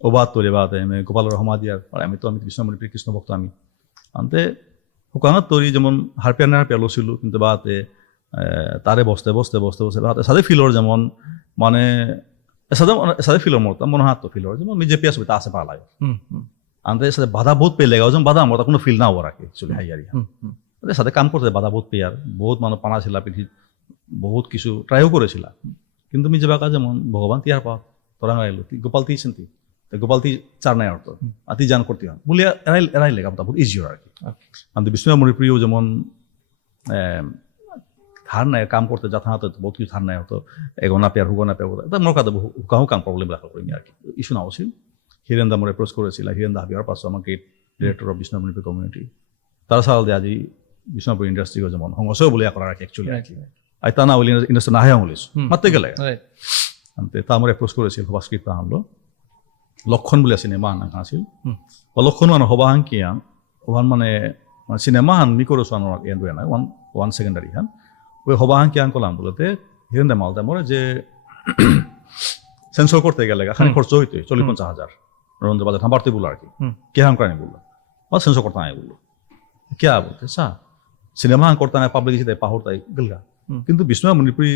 ও বাদ তৈরি বাদ গোপালের হমা দিয়ার আমি কৃষ্ণমণি কৃষ্ণ ভক্ত আমি আনতে শুকানত তৈরি যেমন হারপিয়া না হারপিয়া লছিল কিন্তু বাতে তারে বসতে বাতে সাথে ফিলর যেমন মানে সাথে ফিলর মতো মনে হাত তো ফিলর যেমন নিজে পিয়াস তা আছে পালা লাগে আনতে সাথে বাধা বহুত পেয়ে লেগে যেমন বাধা আমার কোনো ফিল না হওয়ার আর কি চলে হাইয়ারি সাথে কাম করতে বাধা বহুত পেয়ার বহুত মানুষ পানা ছিল পৃথিবীত বহুত কিছু ট্রাইও করেছিলাম কিন্তু আমি যে বাকা যেমন ভগবান তিয়ার পা তোরা আইলো গোপাল তিয়েছেন গোপাল তি চার নাই অর্থ আতি জান করতে হন বলে এরাই লেগা বহুত ইজি আর কি আমি বিষ্ণু মণিপ্রিয় যেমন ধার নাই কাম করতে যথা হতো বহুত কিছু ধার নাই হতো এগোনা পেয়ার হুগোনা পেয়ার মোর কাছে হুকাহু কাম প্রবলেম রাখা করি আর কি ইস্যু না হচ্ছিল হিরেন্দা মোর এপ্রোচ করেছিল হিরেন্দা হাবিয়ার পাশে আমাকে director of Bishnu Manipur community তার সাল দিয়ে আজি বিষ্ণুপুর ইন্ডাস্ট্রি যেমন সংঘর্ষও বলে করার আর কি অ্যাকচুয়ালি আর তা না বলি ইন্ডাস্ট্রি নাহে হলিস মারতে গেলে তা আমার এপ্রোচ করেছিল হবা স্ক্রিপ্ট আনলো লক্ষণ বলে সিনেমা আনা আছিল লক্ষণ মানে হবা হান কি আন ওহান মানে সিনেমা হান মি করেছো আনার এন্ড নাই ওয়ান সেকেন্ডারি হান ওই হবা হান কি আন করলাম বলতে হিরেন দে মালদা মরে যে সেন্সর করতে গেলে খানি খরচ হইতে 40-50 রবীন্দ্র বাজার থামাতে বললো আর কি কে হান করেনি বললো সেন্সর করতে নাই বললো কে বলতে সিনেমা হান করতে নাই পাবলিক হিসেবে পাহর তাই গেলগা কিন্তু বিষ্ণু মণিপুরি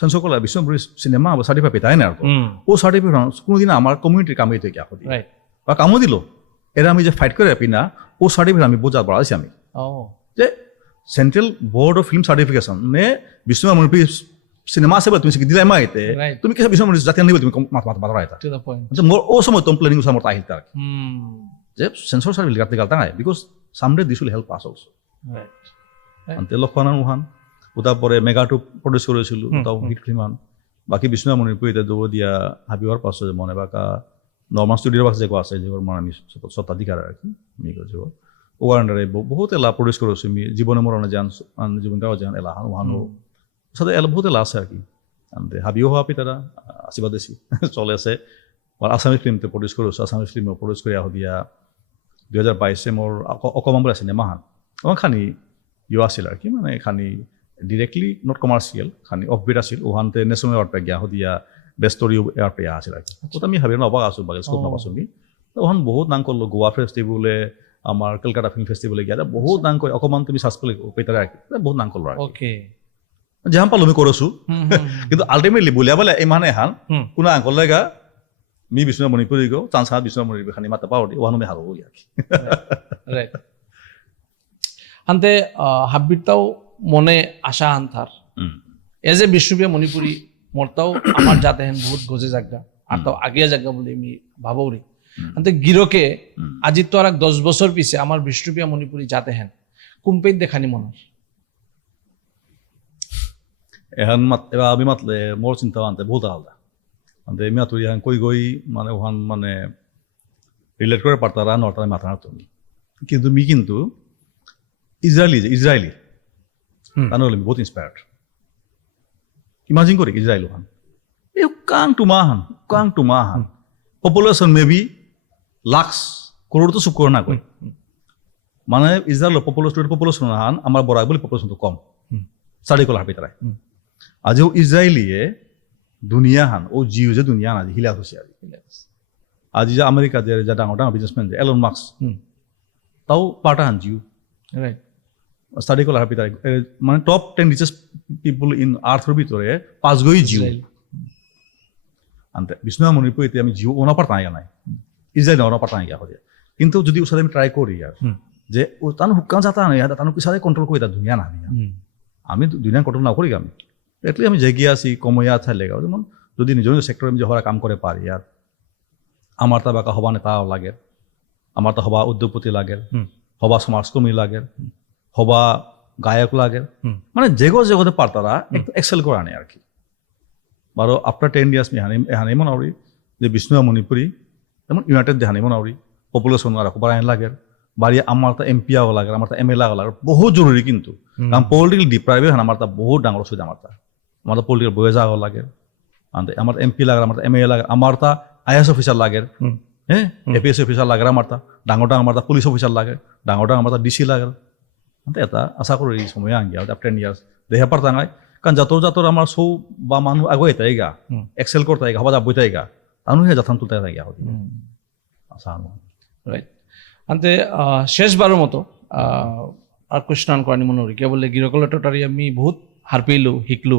সেন্সর করলে বিষ্ণু মণিপুরি সিনেমা সার্টিফিকেট পেতাই না আর ও সার্টিফিকেট কোনোদিন আমার কমিউনিটির কামে থেকে আহ বা কামও দিল এরা আমি যে ফাইট করে পিনা ও সার্টিফিকেট আমি বোঝা বাড়াইছি আমি যে central board of film certification নে বিষ্ণু মণিপুরি সিনেমা আছে তুমি দিলাই মাইতে তুমি কিছু বিষ্ণু মণিপুরি জাতীয় নিবে তুমি মাথা রাইতা মোর ও সময় তোম প্ল্যানিং আমার তাহিল তার যে সেন্সর সার্টিফিকেট গাতে গালতা নাই because someday this will help us also আনতে লক্ষণ উহান ওটার পরে মেগা টু প্রডিউস করেছিল ওটাও হিট ফিল্ম বাকি বিষ্ণু মণিপুরিতে দৌড় দিয়া হাবিবার পাশে যেমন এবাকা নর্মাল স্টুডিওর পাশে যেগুলো আছে যেগুলো মানে আমি স্বত্বাধিকার আর কি আমি করছি ও আন্ডারে বহুত এলা প্রডিউস করেছি আমি জীবনে মরণে যান জীবনটাও যান এলা ওহানো সাথে এলা বহুত এলা আছে আর কি আনতে হাবিও হওয়া পিতারা আশীর্বাদ দিছি চলে আছে আসামিজ ফিল্মতে প্রডিউস করেছো আসামিজ ফিল্ম প্রডিউস করে আহ দিয়া 2022 মোর অকমান বলে সিনেমা হান আমার খানি ইউ আছিল আর কি মানে খানি ডিরেক্টলি নট কমার্শিয়াল খানি অফবিট আছিল ওহানতে ন্যাশনাল এয়ার্ড পেয়া দিয়া বেস্টরি এয়ার্ড পেয়া আছিল আর কি ওটা আমি ভাবি নবাক আছো বাগে স্কোপ নাপাছো আমি ওহান বহুত নাম করলো গোয়া ফেস্টিভেলে আমার কলকাতা ফিল্ম ফেস্টিভেলে গিয়া বহুত নাম করে অকমান তুমি সার্চ করলে পেতারে আর কি বহুত নাম করলো আর ওকে যেহান পালো আমি করেছো কিন্তু আলটিমেটলি বলিয়া বলে এই মানে হান কোনো আঙ্কল লেগা মি বিষ্ণু মণিপুরি গো চান্স হাত বিষ্ণু মণিপুরি খানি মাতা পাওয়া ওহান আমি হারবো আর কি রাইট আনতে হাব্বিরটাও মনে আশা আনথার এজ এ বিষ্ণুপ্রিয়া মণিপুরী মোরটাও আমার যাতে হেন বহুত গজে জায়গা আর তাও আগিয়া জায়গা বলে আমি ভাবৌরি আনতে গিরকে আজি তো আর 10 বছর পিছে আমার বিষ্ণুপ্রিয়া মণিপুরী যাতে হেন কুম্পেই দেখানি মনার এখন এবার আমি মাতলে মোর চিন্তা আনতে বহুত আলাদা আনতে আমি তুই এখন কই গই মানে ওখান মানে রিলেট করে পারতারা নটায় মাথা না তুমি কিন্তু মি কিন্তু ইসরায়েলি তাহলে আমি বহুত ইন্সপায়ার্ড ইমাজিন করি ইসরায়েল ওখান এই Kang টুমাহান population may be lux কৰোৰটো চুক কৰা নাকৈ মানে ইজৰাইলৰ পপুলেশ্যন হান আমাৰ বৰাক বুলি পপুলেশ্যনটো কম চাৰি কলা হাবি তাৰাই আজিও ইজৰাইলীয়ে দুনিয়া হান ও জিও যে দুনিয়া আজি হিলা হৈছে আজি যে আমেৰিকা যে ডাঙৰ ডাঙৰ বিজনেছমেন যে এলন মাস্ক তাও পাৰ্টা হান জিও রাইট ষ্টাডি কলাৰ হাবি তাৰাই মানে টপ 10 ৰিচেষ্ট পিপল ইন আৰ্থৰ ভিতৰে 5 গৈ জিও আনতে বিষ্ণু মণিপুৰ এতিয়া আমি জিও ওনা পাৰ্টা নাই ইজৰাইল ওনা পাৰ্টা নাই হয় কিন্তু যদি ওচৰত আমি ট্ৰাই কৰি আৰু যে তানো হুকান যাতা নাই তানো পিছাৰে কণ্ট্ৰল কৰি তা ধুনীয়া না আমি দুনিয়া কণ্ট্রোল না করি আমি এটলি আমি জেগিয়া আছি কময়া থাইলেগা যেমন যদি নিজৰ সেক্টর আমি হরা কাম করে পারি আর আমার তা বাকা হবা নেতা লাগে আমার তা হবা উদ্যোগপতি লাগে হবা সমাজকর্মী লাগে হবা গায়ক লাগে মানে জেগতে পারতারা একটু এক্সেল করা নেই আর কি বারো আফটার 10 ইয়ার্স হানিমন আউরি যে বিষ্ণু মণিপুরী যেমন ইউনাইটেড দে হানিমন আউরি পপুলেশন আর খবর আইন লাগে বাড়ি আমার তা এমপি আগ লাগে আমার তা এমএলএ আগ লাগে বহুত জরুরি কিন্তু কারণ পলিটিক্যাল ডিপ্রাইভেশন আমার তা বহুত ডাঙর অসুবিধা আমার তা পলিটিক্যাল বয়ে যাওয়া লাগে আমার এমপি লাগে আমার তা এমএলএ লাগে আমার তা আইএস অফিসার লাগে হ্যাঁ এপিএস অফিসার লাগে আমার তা ডাঙর ডাঙর আমার তা পুলিশ অফিসার লাগে ডাঙর ডাঙর আমার তা ডিসি লাগে এটা আশা করি এই সময় আগে আফটার 10 ইয়ার্স দেহা পারতা নাই কারণ যাতর আমার সৌ বা মানুষ আগুয়াই তাইগা এক্সেল করতে হবা যাবই তাইগা তানু হে যথান তুলতে তাইগা হদি আশা রাইট আনতে শেষবাৰৰ মতো আর কোয়েশ্চন করানি মনে করি বলে গিরকলটারি আমি বহুত হারপিলো শিকলো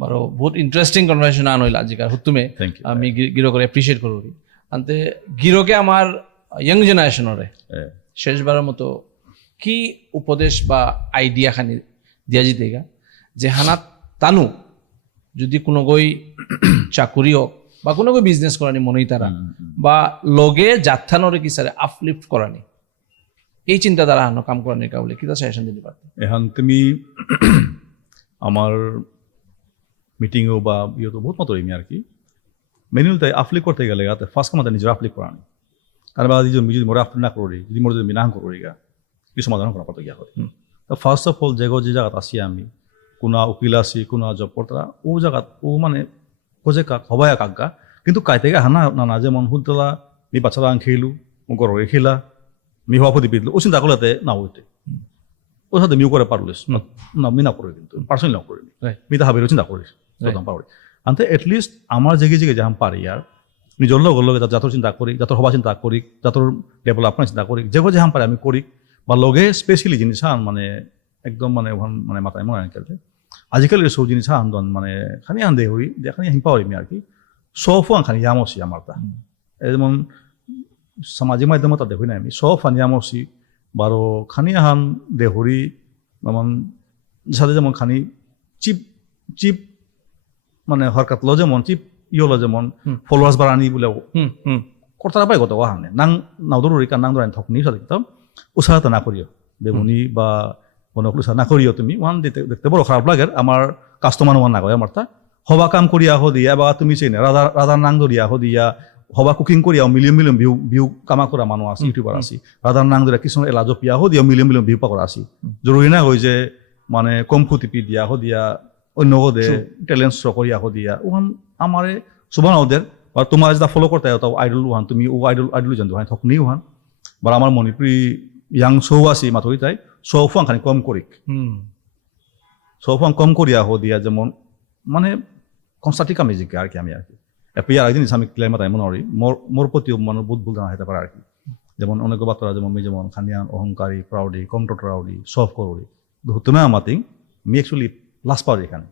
বারো বহুত ইন্টারেস্টিং কনভারসেশন আন হইল আজিকার হুতুমে আমি গিরকরে এপ্রিসিয়েট করি আনতে গিরকে আমার ইয়ং জেনারেশনরে শেষবাৰৰ মতো কি উপদেশ বা আইডিয়া খানি দিয়া যেতেগা যে হানাত তানু যদি কোনো গই চাকুরি হোক বা কোনো গই বিজনেস করানি মনেই তারা বা লগে যাত্রানরে কি সারে আপলিফট করানি এই চিন্তাধারা হানো কাম করানি কাবলে কিতা সাজেশন দিতে পারতে এখন তুমি আমার মিটিংও বা ইয়েতো বহুত মতো এমি আর কি মেনুল তাই আপলিক করতে গেলে গাতে ফার্স্ট কামাতে নিজের আপলিক করানি তার বাদ যদি মোরে আপলিক না করি যদি মোরে যদি মিনাং করি গা কি সমাধান করা পারতে গিয়া হয় তো ফার্স্ট অফ অল যে জায়গাত আসি আমি কোনা উকিল আছি কোনা জব করতারা ও জায়গাত ও মানে কোজে কাক হবায়া কাকা কিন্তু কাইতেগা হানা না যেমন হুদলা মি বাচ্চারা আং খেলু ও গররে খেলা মি হওয়া প্রতি পিতলো ও চিন্তা করলে না হইতে ও সাথে মিও করে পারলিস না মি না করে কিন্তু পার্সোনালি না করে মি তা হাবিরও চিন্তা করিস পারি আনতে এটলিস্ট আমার জেগে যাহাম পারি আর নিজের লগে যাতর চিন্তা করি যাতর হবা চিন্তা করি যাতর ডেভেলপমেন্ট চিন্তা করি যে হাম পারি আমি করি বা লগে স্পেশালি জিনিস হান মানে একদম মানে মাথায় মনে আনকালে আজিকালি সব জিনিস আন্দোলন মানে খানি আন্দে হই দেখানি হিম পাওয়ারি আমি আর কি সফও খানি ইয়ামসি আমার তা যেমন সামাজিক মাধ্যমে তা দেখি না আমি সব আনি ইয়ামসি বারো খানি আহান দেহরি যেমন সাথে যেমন খানি চিপ মানে হরকাতলো যেমন চিপ ইয়লো যেমন ফলোয়ার্স বাড়ানি বলে কর্তারা পাই কত হানে নাও দৌড়ি কান নাং দৌড়ানি থকনি সাথে উৎসাহতা না করিও বেবনি বা কোনো উৎসাহ না করিও তুমি ওয়ান দেখতে বড় খারাপ লাগে আমার কাস্টমার ওয়ান না কয় আমার তা হবা কাম করিয়া দিয়া বা তুমি চেনে রাধার নাং ধরিয়া দিয়া হবা কুকিং করিয়া মিলিয়ন ভিউ কামা করা মানুষ আছে ইউটিউবার আছে রাধার নাং ধরিয়া কিছুমান এলাজ পিয়া দিয়া মিলিয়ন ভিউ পা করা আছে জরুরি না হয় যে মানে কম্ফু টিপি দিয়া দিয়া অন্য দে ট্যালেন্ট শো করিয়া দিয়া ওখান আমারে সুবান ওদের বা তোমার যেটা ফলো করতে তাও আইডল ওহান তুমি ও আইডল জানতো হয় থকনি ওহান বা আমার মণিপুরি ইয়াং শো আছে মাথরি তাই শোফাং খানি কম করি শোফাং কম করিয়া দিয়া যেমন মানে কনস্ট্রাকটিভ মিউজিক আর কি আমি আর কি এপিয়ার একদিন আমি ক্লেম তাই মনে করি মোর প্রতি মানে বহুত ভুল জানা হতে পারে আর কি যেমন অনেক বার্তা যেমন আমি যেমন খানিয়ান অহংকারী প্রাউডি কমটোটাউডি সফ করি তুমি আমাতিং মি একচুয়ালি লাস্ট পাওয়ার এখানে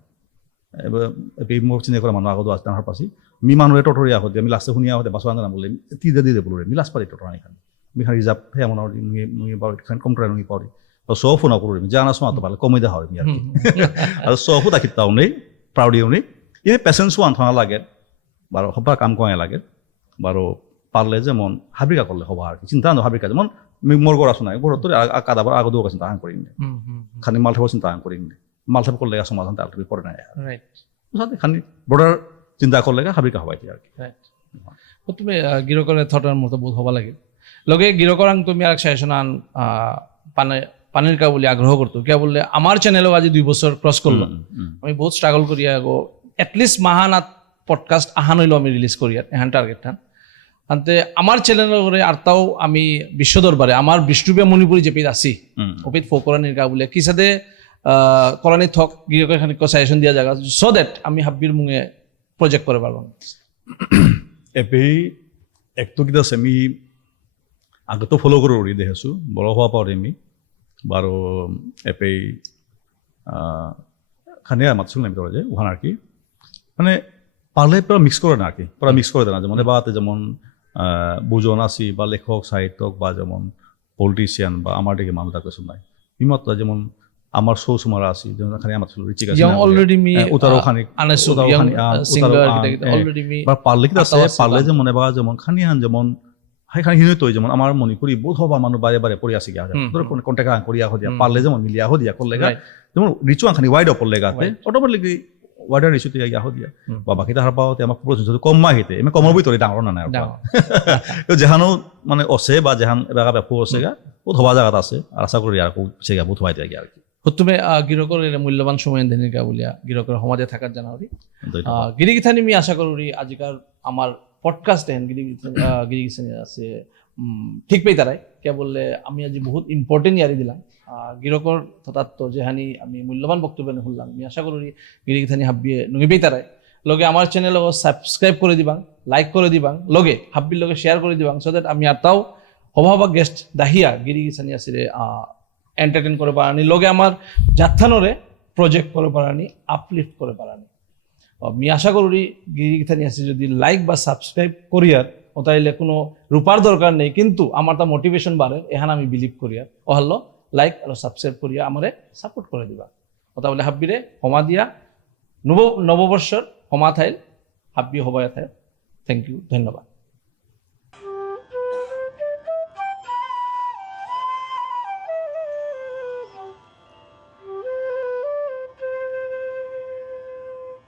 এবার মোর চিন্তা করা মানুষ আগত আসতে আমার পাশে মি মানুষের টটরিয়া হতে আমি লাস্টে শুনিয়া হতে বাসা আন্দোলন বলে তিদে দিয়ে বলে মি লাস্ট পারি টটরা এখানে মি খালি রিজার্ভ হে মনে করি এখানে কমটোটার নুই পাওয়ারি সফও না করি জানা শোনা তো ভালো কমে দেওয়া হয় মি আর কি আর সফও তাকি তাও নেই প্রাউডিও নেই এই পেশেন্সও আনথা লাগে বারো হবার কাম করা লাগে বারো পারলে যেমন হাবিকা করলে হবা আর কি চিন্তা না হাবিকা যেমন মোর গড়া শোনায় গড় তো কাদাবার আগত চিন্তা করি খানি মালঠাবার চিন্তা করি মালঠাব করলে সমাধান তাল পরে নাই খানি বর্ডার চিন্তা করলে হাবিকা হবাই আর কি তুমি গিরকরে থটার মতো বোধ হবা লাগে লগে গিরকরাং তুমি আর সাজেশন আন পানির কা বলে আগ্রহ করতো কে বললে আমার চ্যানেলও আজি 2 বছর ক্রস করলো আমি বহুত স্ট্রাগল করিয়া গো এটলিস্ট মাহানাত পডকাস্ট আহান হইলো আমি রিলিজ করি আর এহান টার্গেট টান আনতে আমার চ্যানেলের করে আর তাও আমি বিশ্ব দরবারে আমার বিষ্ণুপিয়া মণিপুরি যে পেজ আছি অপিত ফোকরানির গা বলে কি সাথে করানি থক গিয়ে খানিক সাজেশন দিয়া জায়গা সো দ্যাট আমি হাব্বির মুঙে প্রজেক্ট করে পারবো এপেই একটু কিতা আছে আমি আগতো ফলো করে উড়ি দেখেছো বড় হওয়া পারে আমি বারো এপেই খানে মাতছিল আমি যে ওখানে আর কি মানে পারলে পুরা মিক্স করে না আর কি পুরা মিক্স করে দেয় না যেমন এবারে যেমন বুজন আছি বা লেখক সাহিত্যক বা যেমন পলিটিশিয়ান বা আমার দিকে মানুষ কিছু নাই ইমাত্রা যেমন আমার শো সুমারা আছি যেমন এখানে আমার ছিল রিচিক আছে অলরেডি মি উতারো খানি আনেসু সিঙ্গার অলরেডি মি পারলে কি আছে পারলে যেমন এবার যেমন খানিহান যেমন হাইখানি হিনে তৈ যেমন আমার মণিপুরি বোধ হবা মানুষ বারে বারে পড়ি আছে গিয়া ধর কন্টাক্ট করিয়া হদিয়া পারলে যেমন মিলিয়া হদিয়া করলেগা যেমন রিচু খানি ওয়াইড করলেগাতে অটোমেটিকলি ওয়াইডার রিচু তে গিয়া হদিয়া বা বাকি তাহার পাওতে আমার প্রশ্ন কম মাহিতে এমে কমৰ ভিতরে ডাঙৰ না নাই তো যেহানো মানে আছে বা যেহান এবাৰ বেপু আছে গা বহুত হবা জায়গা আছে আর আশা করি আর সেগা বহুত হওয়াই যায় আর কি তুমি গিরকরের মূল্যবান সময় দেনিকা বলিয়া গিরকরের সমাজে থাকার জানাওরি গিরিগিথানি আমি আশা করি আজিকার আমার পডকাস্ট হেন গিরিগিথানি আছে ঠিক পেয়ে তারাই কে বললে আমি আজি বহুত ইম্পর্টেন্ট ইয়ারি দিলাম গিরকর তথাত্ম যেহানি আমি মূল্যবান বক্তব্য শুনলাম আমি আশা করি গিরিগিথানি হাব্বিয়ে নুঙিবেই তারাই লগে আমার চ্যানেল সাবস্ক্রাইব করে দিবাং লাইক করে দিবাং লগে হাব্বির লগে শেয়ার করে দিবাং সো দ্যাট আমি আর তাও হবা গেস্ট দাহিয়া গিরিগিথানি আসিরে এন্টারটেন করে পারানি লগে আমার যাত্রানোরে প্রজেক্ট করে পারানি আপলিফ্ট করে পারানি আমি আশা করি গিরিগিথানি আছে যদি লাইক বা সাবস্ক্রাইব করিয়ার ও তাইলে কোনো রূপার দরকার নেই কিন্তু আমার তা মোটিভেশন বাড়ে এখানে আমি বিলিভ করিয়ার ও হলো লাইক আর সাবস্ক্রাইব করিয়া আমারে সাপোর্ট করে দিবা কথা বলে হাব্বিরে ক্ষমা দিয়া নববর্ষর ক্ষমা থাইল হাব্বি হবাই থাইল থ্যাংক ইউ ধন্যবাদ